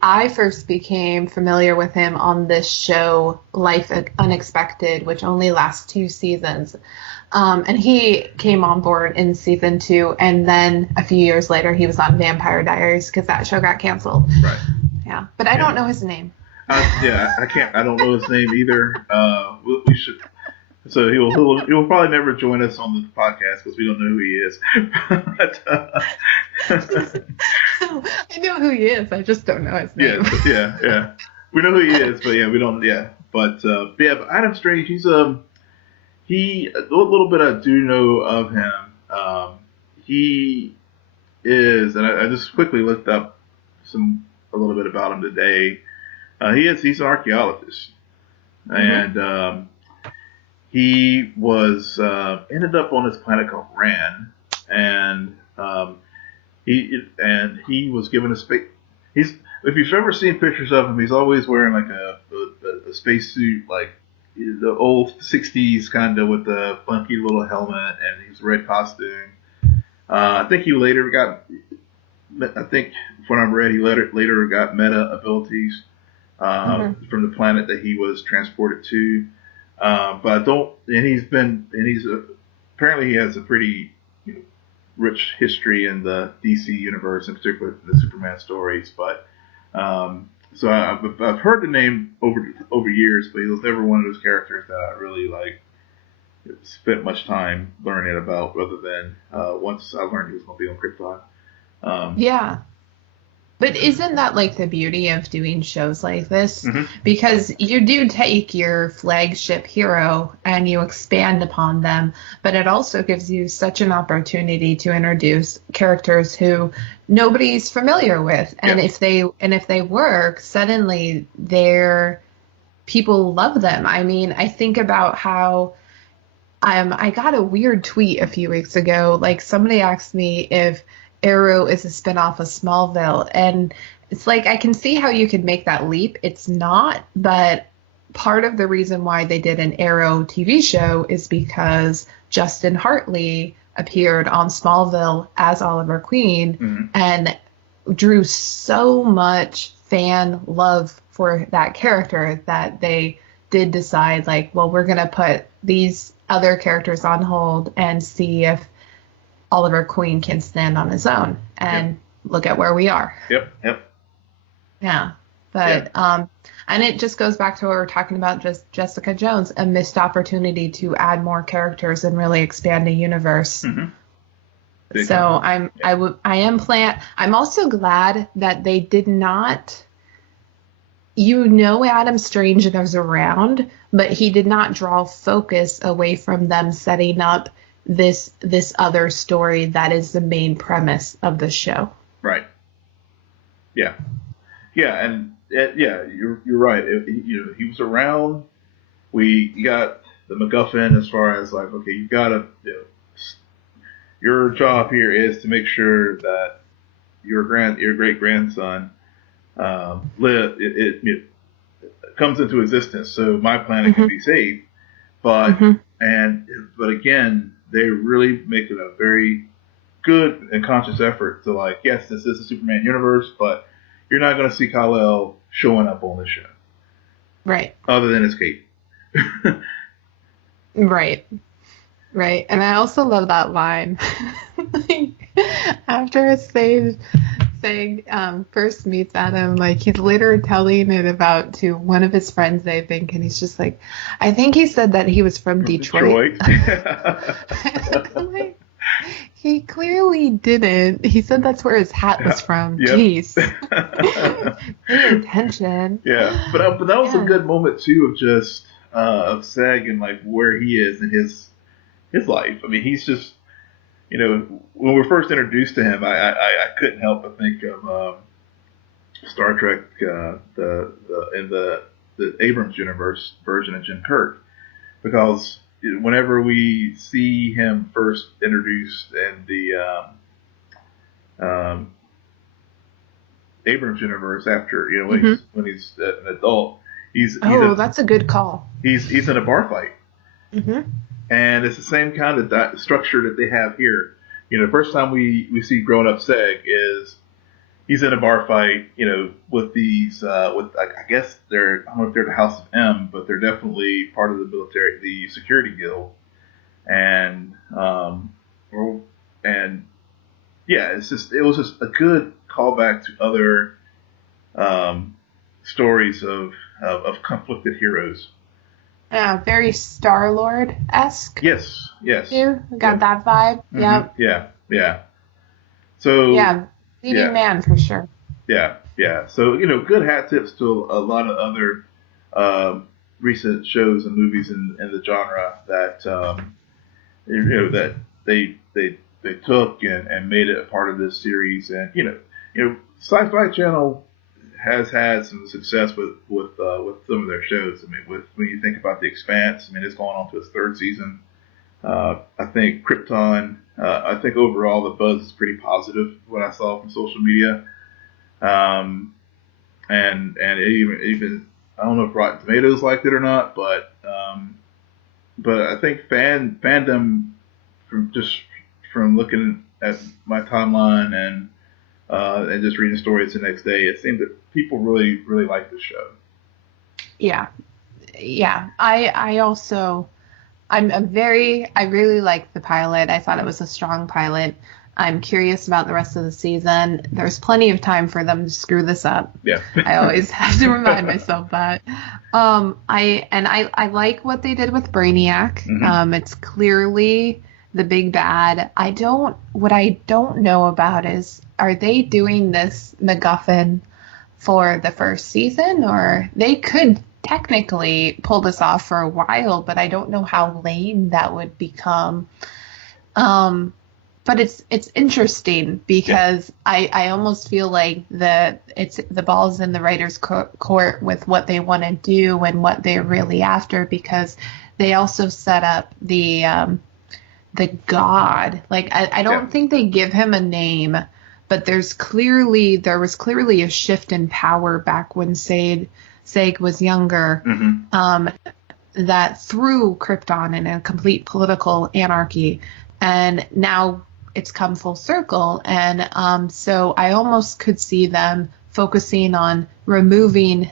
I first became familiar with him on this show, Life Unexpected, which only lasts 2 seasons. And he came on board in season 2, and then a few years later he was on Vampire Diaries because that show got canceled. Right. Yeah, but I don't know his name. I can't. I don't know his name either. We should. So he'll probably never join us on the podcast because we don't know who he is. But, I know who he is. I just don't know his name. yeah. We know who he is, but we don't. Yeah, but Adam Strange. He's a little bit I do know of him. He is, and I just quickly looked up a little bit about him today. He's an archaeologist, and he was ended up on this planet called Rant, and he was given a space. If you've ever seen pictures of him, he's always wearing like a spacesuit, like the old 60s kind of with the funky little helmet and his red costume. I think he later got. I think from what I've read, he later got meta abilities from the planet that he was transported to. But I don't, apparently he has a pretty rich history in the DC universe, in particular the Superman stories. But so I've heard the name over years, but he was never one of those characters that I really spent much time learning about, other than once I learned he was going to be on Krypton. Yeah. But isn't that like the beauty of doing shows like this? Mm-hmm. Because you do take your flagship hero and you expand upon them, but it also gives you such an opportunity to introduce characters who nobody's familiar with. And if they work, suddenly people love them. I mean, I think about how I got a weird tweet a few weeks ago. Like somebody asked me if Arrow is a spinoff of Smallville, and it's like I can see how you could make that leap. It's not, but part of the reason why they did an Arrow TV show is because Justin Hartley appeared on Smallville as Oliver Queen and drew so much fan love for that character that they did decide, like, well, we're going to put these other characters on hold and see if Oliver Queen can stand on his own, and look at where we are. Yep. Yeah. But, and it just goes back to what we were talking about, just Jessica Jones, a missed opportunity to add more characters and really expand a universe. Mm-hmm. So I'm also glad that they did not, Adam Strange was around, but he did not draw focus away from them setting up this other story that is the main premise of the show. Right. Yeah, and you're right. He was around. We got the MacGuffin as far as like, okay, you gotta, your job here is to make sure that your great grandson it comes into existence, so my planet can be saved. But but again, they really make it a very good and conscious effort to like, yes, this is a Superman universe, but you're not going to see Kal-El showing up on the show, right? Other than his cape. Right. And I also love that line. Like, after Sage first meets Adam, like he's later telling it about to one of his friends, I think, and he's just like, I think he said that he was from Detroit. Like, he clearly didn't. He said that's where his hat was from. Yep. Jeez. Pay attention. Yeah, but that was a good moment too of just of Seg and like where he is in his life. I mean, he's just, when we were first introduced to him, I couldn't help but think of Star Trek, in the Abrams universe version of Jim Kirk, because whenever we see him first introduced in the Abrams universe, after when he's an adult, that's a good call. He's in a bar fight. And it's the same kind of structure that they have here. The first time we see grown up Seg is he's in a bar fight, with these, I guess I don't know if they're the House of M, but they're definitely part of the military, the security guild. And yeah, it was just a good callback to other stories of conflicted heroes. Yeah, very Star-Lord-esque. Yes. You got that vibe. Yeah. So leading man for sure. Yeah. So good hat tips to a lot of other recent shows and movies in the genre that that they took and made it a part of this series. And Syfy Channel has had some success with some of their shows. I mean, when you think about The Expanse, I mean, it's going on to its third season. I think Krypton. I think overall the buzz is pretty positive. What I saw from social media, and even I don't know if Rotten Tomatoes liked it or not, but I think fandom from looking at my timeline and just reading stories the next day, it seemed that people really, really like the show. Yeah. I really liked the pilot. I thought it was a strong pilot. I'm curious about the rest of the season. There's plenty of time for them to screw this up. Yeah. I always have to remind myself that. I like what they did with Brainiac. It's clearly the big bad. What I don't know about is, are they doing this MacGuffin for the first season, or they could technically pull this off for a while, but I don't know how lame that would become. But it's interesting because I almost feel like the ball's in the writer's court with what they want to do and what they're really after, because they also set up the god. Like I don't think they give him a name, but there was clearly a shift in power back when Seg was younger, that threw Krypton in a complete political anarchy, and now it's come full circle. And so I almost could see them focusing on removing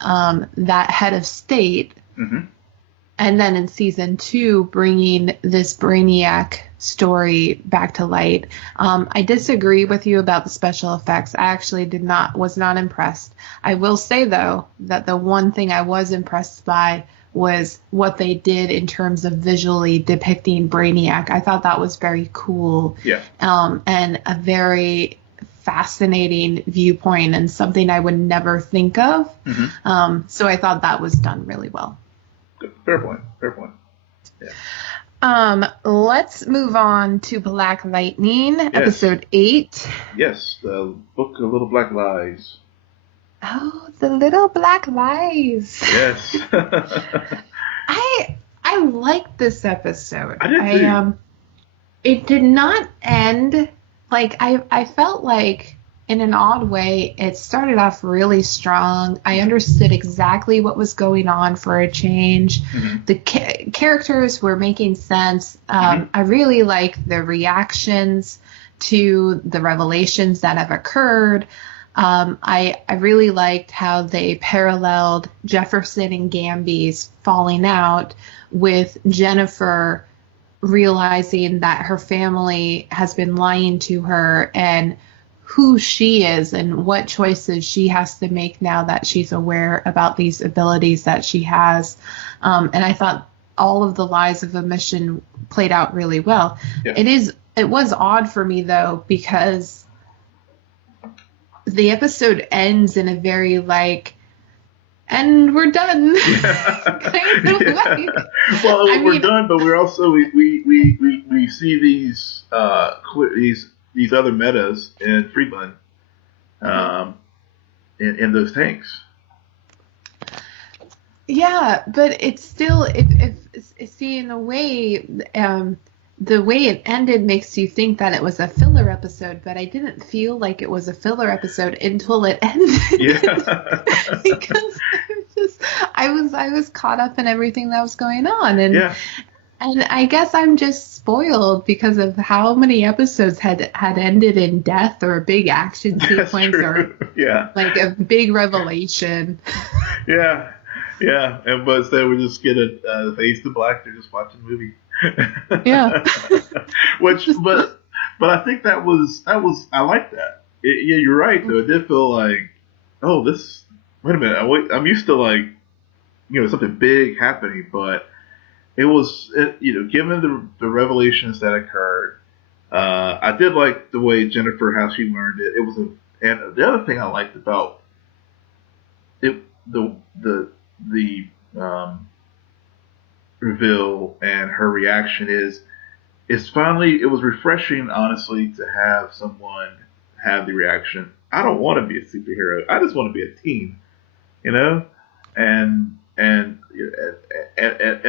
that head of state, and then in season 2 bringing this Brainiac story back to light. I disagree with you about the special effects. I actually was not impressed. I will say though that the one thing I was impressed by was what they did in terms of visually depicting Brainiac. I thought that was very cool. Yeah. And a very fascinating viewpoint and something I would never think of. So I thought that was done really well. Fair point. Yeah. Let's move on to Black Lightning, episode 8. Yes, the book of Little Black Lies. Oh, the Little Black Lies. Yes. I I liked this episode. I did too. It did not end like I felt like in an odd way it started off really strong. I understood exactly what was going on for a change. The characters were making sense. I really liked the reactions to the revelations that have occurred. I really liked how they paralleled Jefferson and Gamby's falling out with Jennifer realizing that her family has been lying to her and who she is and what choices she has to make now that she's aware about these abilities that she has. And I thought all of the lies of omission played out really well. Yeah. It was odd for me though, because the episode ends in a very like, and we're done. Kind of way. Well, we're done, but we're also we see these these other metas in Friedland, in those tanks. Yeah, but it's still see in a way. The way it ended makes you think that it was a filler episode, but I didn't feel like it was a filler episode until it ended. Yeah. Because I was caught up in everything that was going on, and I guess I'm just spoiled because of how many episodes had ended in death or a big action sequence or like a big revelation. Yeah. And but instead we just get a face to black. They're just watching the movie. Yeah. but I think that was I like that. Yeah, you're right though. It did feel like, oh, this. Wait a minute. I'm used to like, something big happening, but it was given the revelations that occurred. I did like the way Jennifer, how she learned it. It was and the other thing I liked about it, the reveal and her reaction is finally, it was refreshing, honestly, to have someone have the reaction. I don't want to be a superhero. I just want to be a teen, and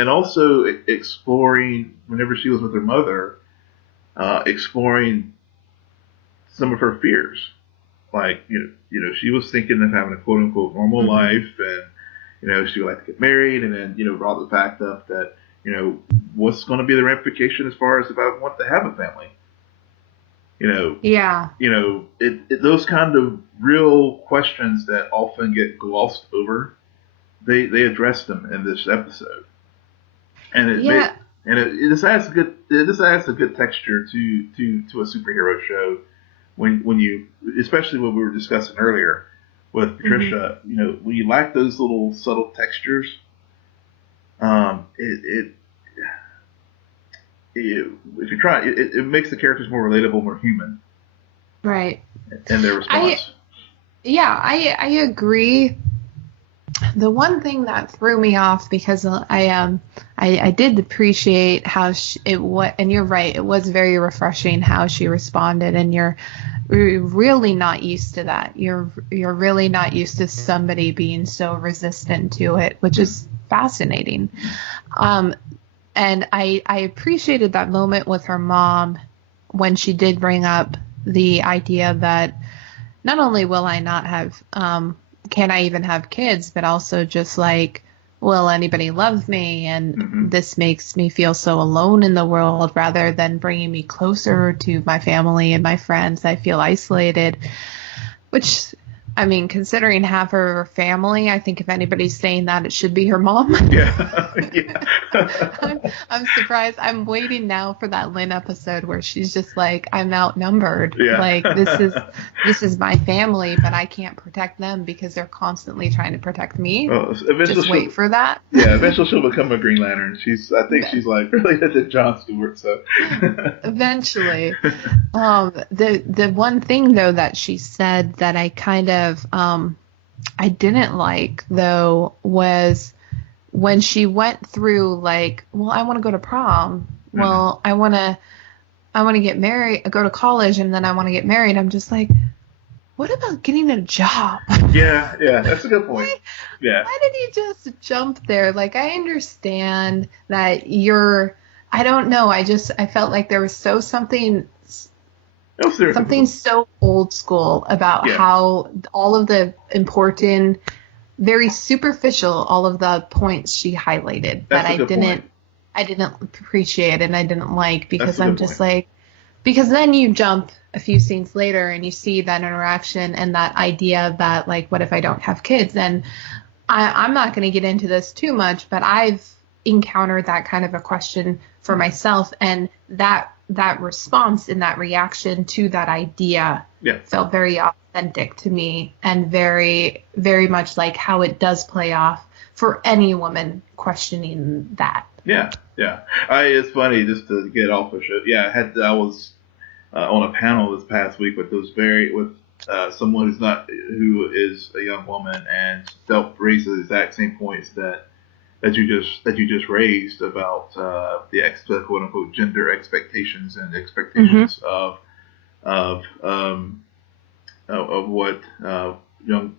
also exploring whenever she was with her mother, exploring some of her fears. Like, she was thinking of having a quote unquote normal life, and she would like to get married, and then brought the fact up that what's going to be the ramification as far as if I want to have a family. Those kind of real questions that often get glossed over, they addressed them in this episode, and it just adds a good texture to a superhero show when you, especially what we were discussing earlier with Patricia, when you lack those little subtle textures, if you try, it makes the characters more relatable, more human. Right. And their response. I agree. The one thing that threw me off, because I did appreciate how and you're right, it was very refreshing how she responded, and you're really not used to that. You're really not used to somebody being so resistant to it, which is fascinating. And I appreciated that moment with her mom when she did bring up the idea that not only will I not have, can I even have kids, but also just like, will anybody love me? And this makes me feel so alone in the world rather than bringing me closer to my family and my friends. I feel isolated, which, I mean, considering half her family, I think if anybody's saying that, it should be her mom. Yeah. I'm surprised. I'm waiting now for that Lynn episode where she's just like, I'm outnumbered. Yeah. Like, this is my family, but I can't protect them because they're constantly trying to protect me. Well, just wait for that. Yeah, eventually she'll become a Green Lantern. She's like related to Jon Stewart, so. Eventually. The one thing though that she said that I kind of I didn't like though was when she went through like, well, I want to go to prom. Well, I want to get married, go to college, and then I want to get married. I'm just like, what about getting a job? Yeah, that's a good point. Why did he just jump there? Like, I understand that I don't know. I felt like there was something so old school about how all of the important, very superficial, all of the points she highlighted that I didn't appreciate and I didn't like, because I'm just like, because then you jump a few scenes later and you see that interaction and that idea that, like, what if I don't have kids? And I'm not going to get into this too much, but I've encountered that kind of a question for myself, and that response and that reaction to that idea felt very authentic to me, and very, very much like how it does play off for any woman questioning that. Yeah. It's funny, just to get off the show. Yeah, I was on a panel this past week with someone who is a young woman and raised the exact same points that you just raised about the quote unquote gender expectations and expectations of what young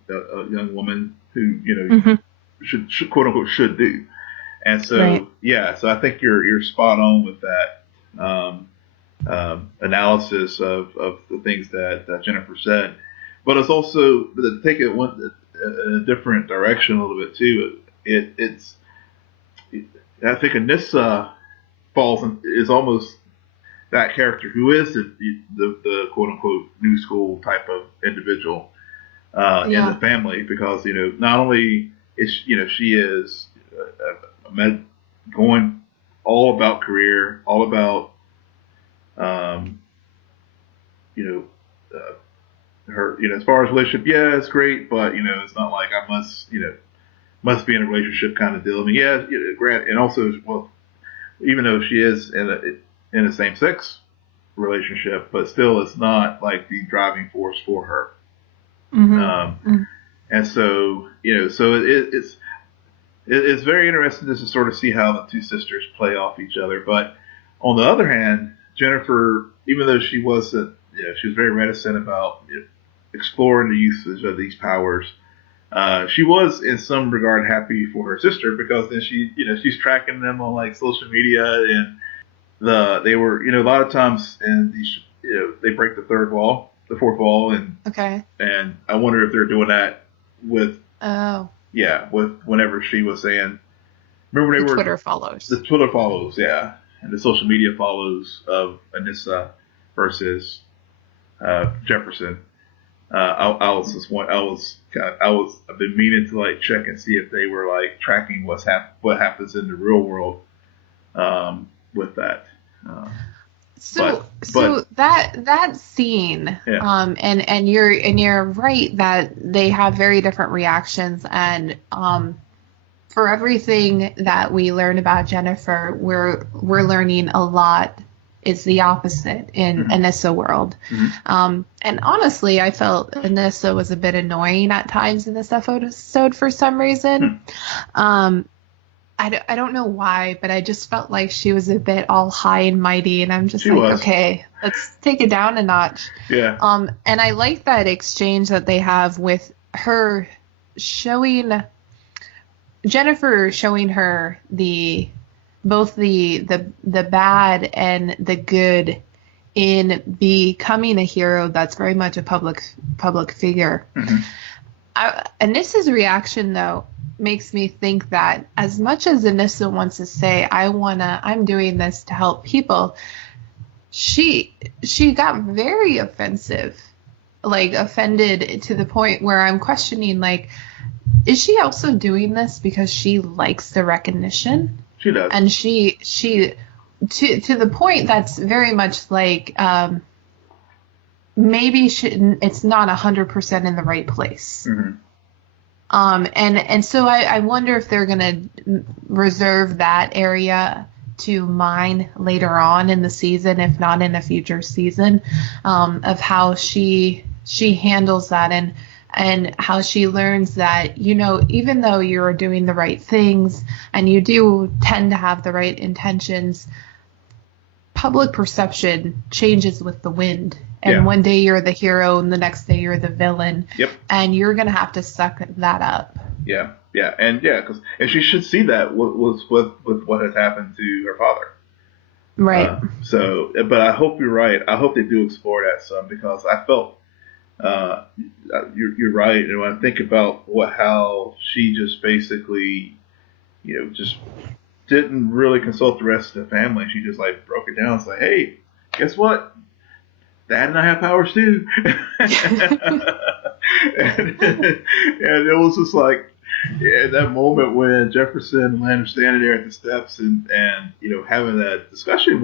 woman who should quote unquote should do. And so so I think you're spot on with that analysis of the things that Jennifer said. But it's also, to take it in a different direction a little bit too. I think Anissa is almost that character who is the quote unquote new school type of individual in the family, because not only is she is going all about career, all about her, as far as relationship, it's great, but it's not like I must be in a relationship kind of deal. I mean, grant, and also, well, even though she is in a same-sex relationship, but still, it's not like the driving force for her. And so, it's very interesting just to sort of see how the two sisters play off each other. But on the other hand, Jennifer, even though she wasn't, she was very reticent about exploring the usage of these powers. She was, in some regard, happy for her sister, because then she's tracking them on like social media, and they were, a lot of times in these, they break the fourth wall, and and I wonder if they're doing that with whenever she was saying, remember the Twitter follows, and the social media follows of Anissa versus Jefferson. I've been meaning to like check and see if they were like tracking what happens in the real world with that. So that scene, and you're right that they have very different reactions, and for everything that we learn about Jennifer, we're learning a lot. Is the opposite in Anissa world. And honestly, I felt Anissa was a bit annoying at times in this episode for some reason. I don't know why, but I just felt like she was a bit all high and mighty, and I'm just okay, let's take it down a notch. And I like that exchange that they have with her Jennifer showing her both the bad and the good in becoming a hero that's very much a public figure. Anissa's reaction, though, makes me think that as much as Anissa wants to say, I'm doing this to help people, she got very offended to the point where I'm questioning, like, is she also doing this because she likes the recognition? She does. And she to the point that's very much like maybe it's not 100% in the right place. And so I wonder if they're going to reserve that area to mine later on in the season, if not in a future season, of how she handles that, and how she learns that, even though you're doing the right things and you do tend to have the right intentions, public perception changes with the wind. And Yeah. one day you're the hero and the next day you're the villain. Yep. And you're going to have to suck that up. Yeah. Yeah. And she should see that with what has happened to her father. Right. But I hope you're right. I hope they do explore that some, because I felt you're right. And when I think about how she just basically, just didn't really consult the rest of the family. She just like broke it down. It's like, hey, guess what? Dad and I have powers too. and it was just like, that moment when Jefferson and Land are standing there at the steps and having that discussion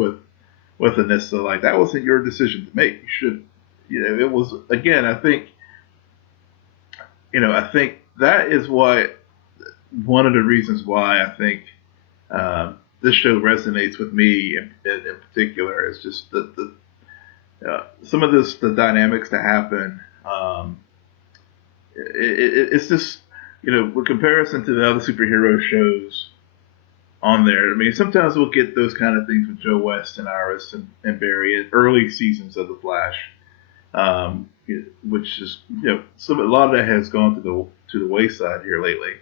with Anissa, like, that wasn't your decision to make. You should, it was, again, I think that is one of the reasons why I think this show resonates with me in particular. Is just some of the dynamics that happen. It's just, with comparison to the other superhero shows on there. I mean, sometimes we'll get those kind of things with Joe West and Iris and Barry in early seasons of The Flash, which is, a lot of that has gone to the wayside here lately.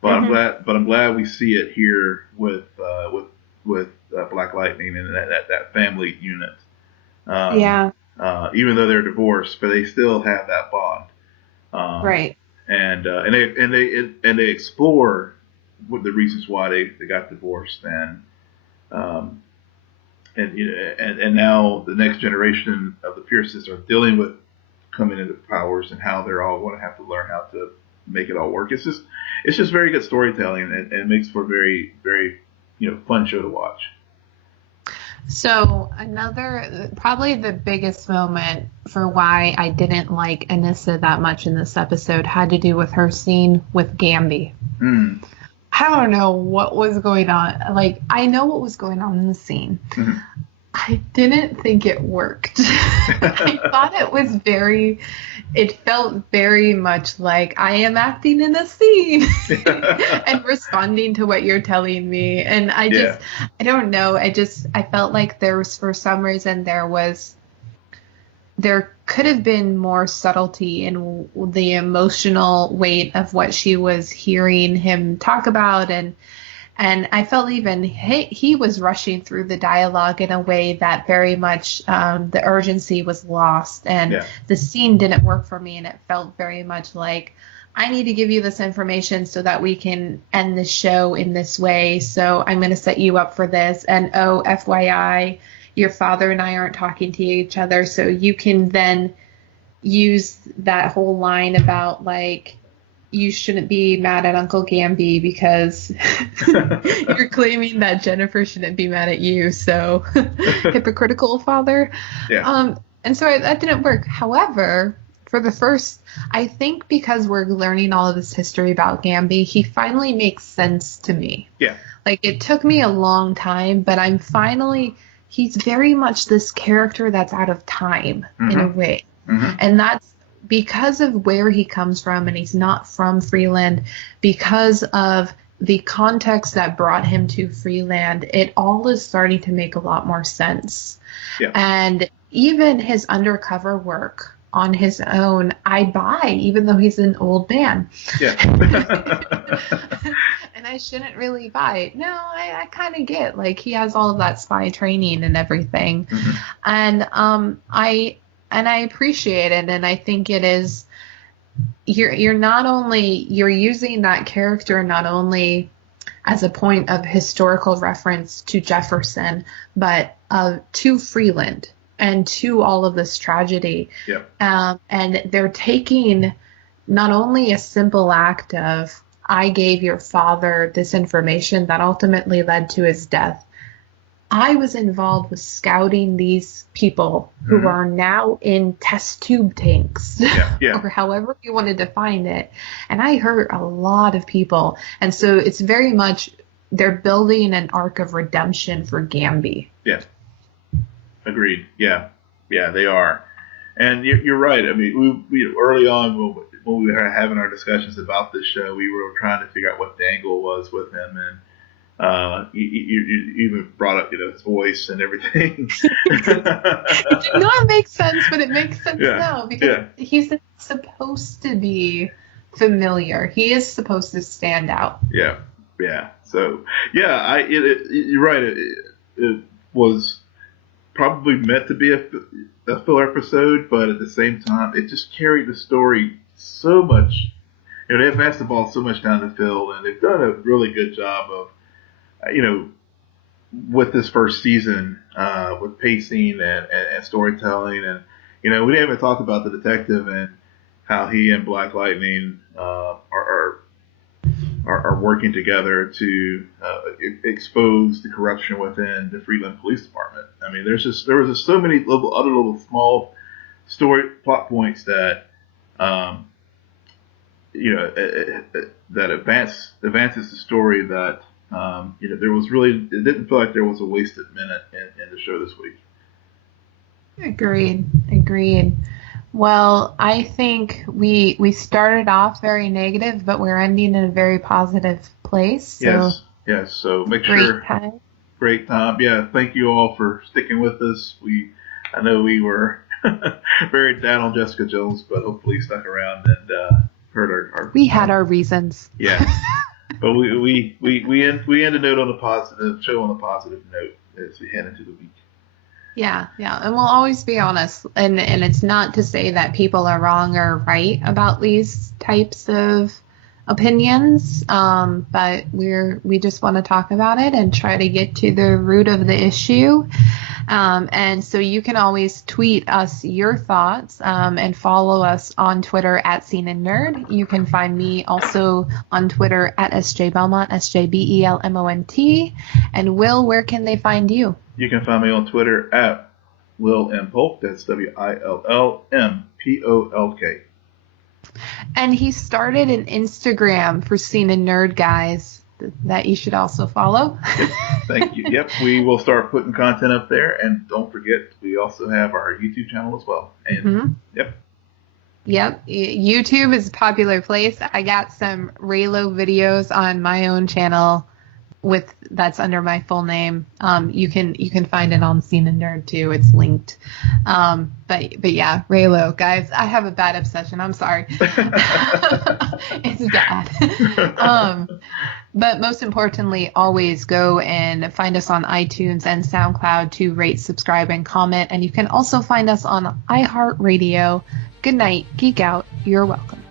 But I'm glad we see it here with Black Lightning and that family unit. Even though they're divorced, but they still have that bond. Right. And they explore what the reasons why they got divorced, and now the next generation of the Pierces are dealing with coming into powers and how they're all going to have to learn how to make it all work. It's just very good storytelling, and it makes for a very, very fun show to watch. So probably the biggest moment for why I didn't like Anissa that much in this episode had to do with her scene with Gamby. I don't know what was going on. Like, I know what was going on in the scene. Mm-hmm. I didn't think it worked. I thought it felt very much like I am acting in a scene and responding to what you're telling me. And I don't know. I felt like for some reason there could have been more subtlety in the emotional weight of what she was hearing him talk about. And I felt even he was rushing through the dialogue in a way that very much the urgency was lost, and the scene didn't work for me. And it felt very much like, I need to give you this information so that we can end the show in this way. So I'm going to set you up for this. And FYI, your father and I aren't talking to each other. So you can then use that whole line about, like, you shouldn't be mad at Uncle Gamby because you're claiming that Jennifer shouldn't be mad at you. So hypocritical father. Yeah. And so that didn't work. However, I think because we're learning all of this history about Gamby, he finally makes sense to me. Yeah. Like, it took me a long time, but he's very much this character that's out of time in a way. Mm-hmm. And that's because of where he comes from, and he's not from Freeland, because of the context that brought him to Freeland, it all is starting to make a lot more sense. Yeah. And even his undercover work on his own, I buy, even though he's an old man. Yeah. And I shouldn't really buy it. No, I kind of get, like, he has all of that spy training and everything. Mm-hmm. And I appreciate it, and I think it is, you're using that character not only as a point of historical reference to Jefferson, but to Freeland and to all of this tragedy. Yep. And they're taking not only a simple act of, I gave your father this information that ultimately led to his death. I was involved with scouting these people who are now in test tube tanks, or however you want to define it. And I hurt a lot of people. And so it's very much, they're building an arc of redemption for Gamby. Yeah. Agreed. Yeah. Yeah, they are. And you're right. I mean, we early on when we were having our discussions about this show, we were trying to figure out what the angle was with him. You even brought up, his voice and everything. It did not make sense, but it makes sense now because he's supposed to be familiar. He is supposed to stand out. Yeah. So you're right. It was probably meant to be a filler episode, but at the same time, it just carried the story so much. They advanced the ball so much down the field, and they've done a really good job of, with this first season, with pacing and storytelling. And, we didn't even talk about the detective and how he and Black Lightning are working together to expose the corruption within the Freeland Police Department. I mean, there was just so many other little small story plot points that that advances the story that there was really, it didn't feel like there was a wasted minute in the show this week. Agreed. Well, I think we started off very negative, but we're ending in a very positive place. So yes. So make great time. Yeah, thank you all for sticking with us. I know we were very down on Jessica Jones, but hopefully stuck around and heard our. We had our reasons. Yeah, but we end the note on a positive show on a positive note as we head into the week. Yeah, and we'll always be honest, and it's not to say that people are wrong or right about these types of opinions, but we just want to talk about it and try to get to the root of the issue. And so you can always tweet us your thoughts and follow us on Twitter at SNN Nerd. You can find me also on Twitter at SJ Belmont, SJBELMONT. And Will, where can they find you? You can find me on Twitter at Will M. Polk. That's WILLMPOLK. And he started an Instagram for SNN Nerd, guys, that you should also follow. Yep. Thank you. Yep, we will start putting content up there. And don't forget, we also have our YouTube channel as well. And Yep, YouTube is a popular place. I got some Raylo videos on my own channel that's under my full name. You can find it on SNN Nerd too. It's linked. But yeah, Raylo, guys, I have a bad obsession. I'm sorry. It's bad. But most importantly, always go and find us on iTunes and SoundCloud to rate, subscribe, and comment. And you can also find us on iHeartRadio. Good night, geek out. You're welcome.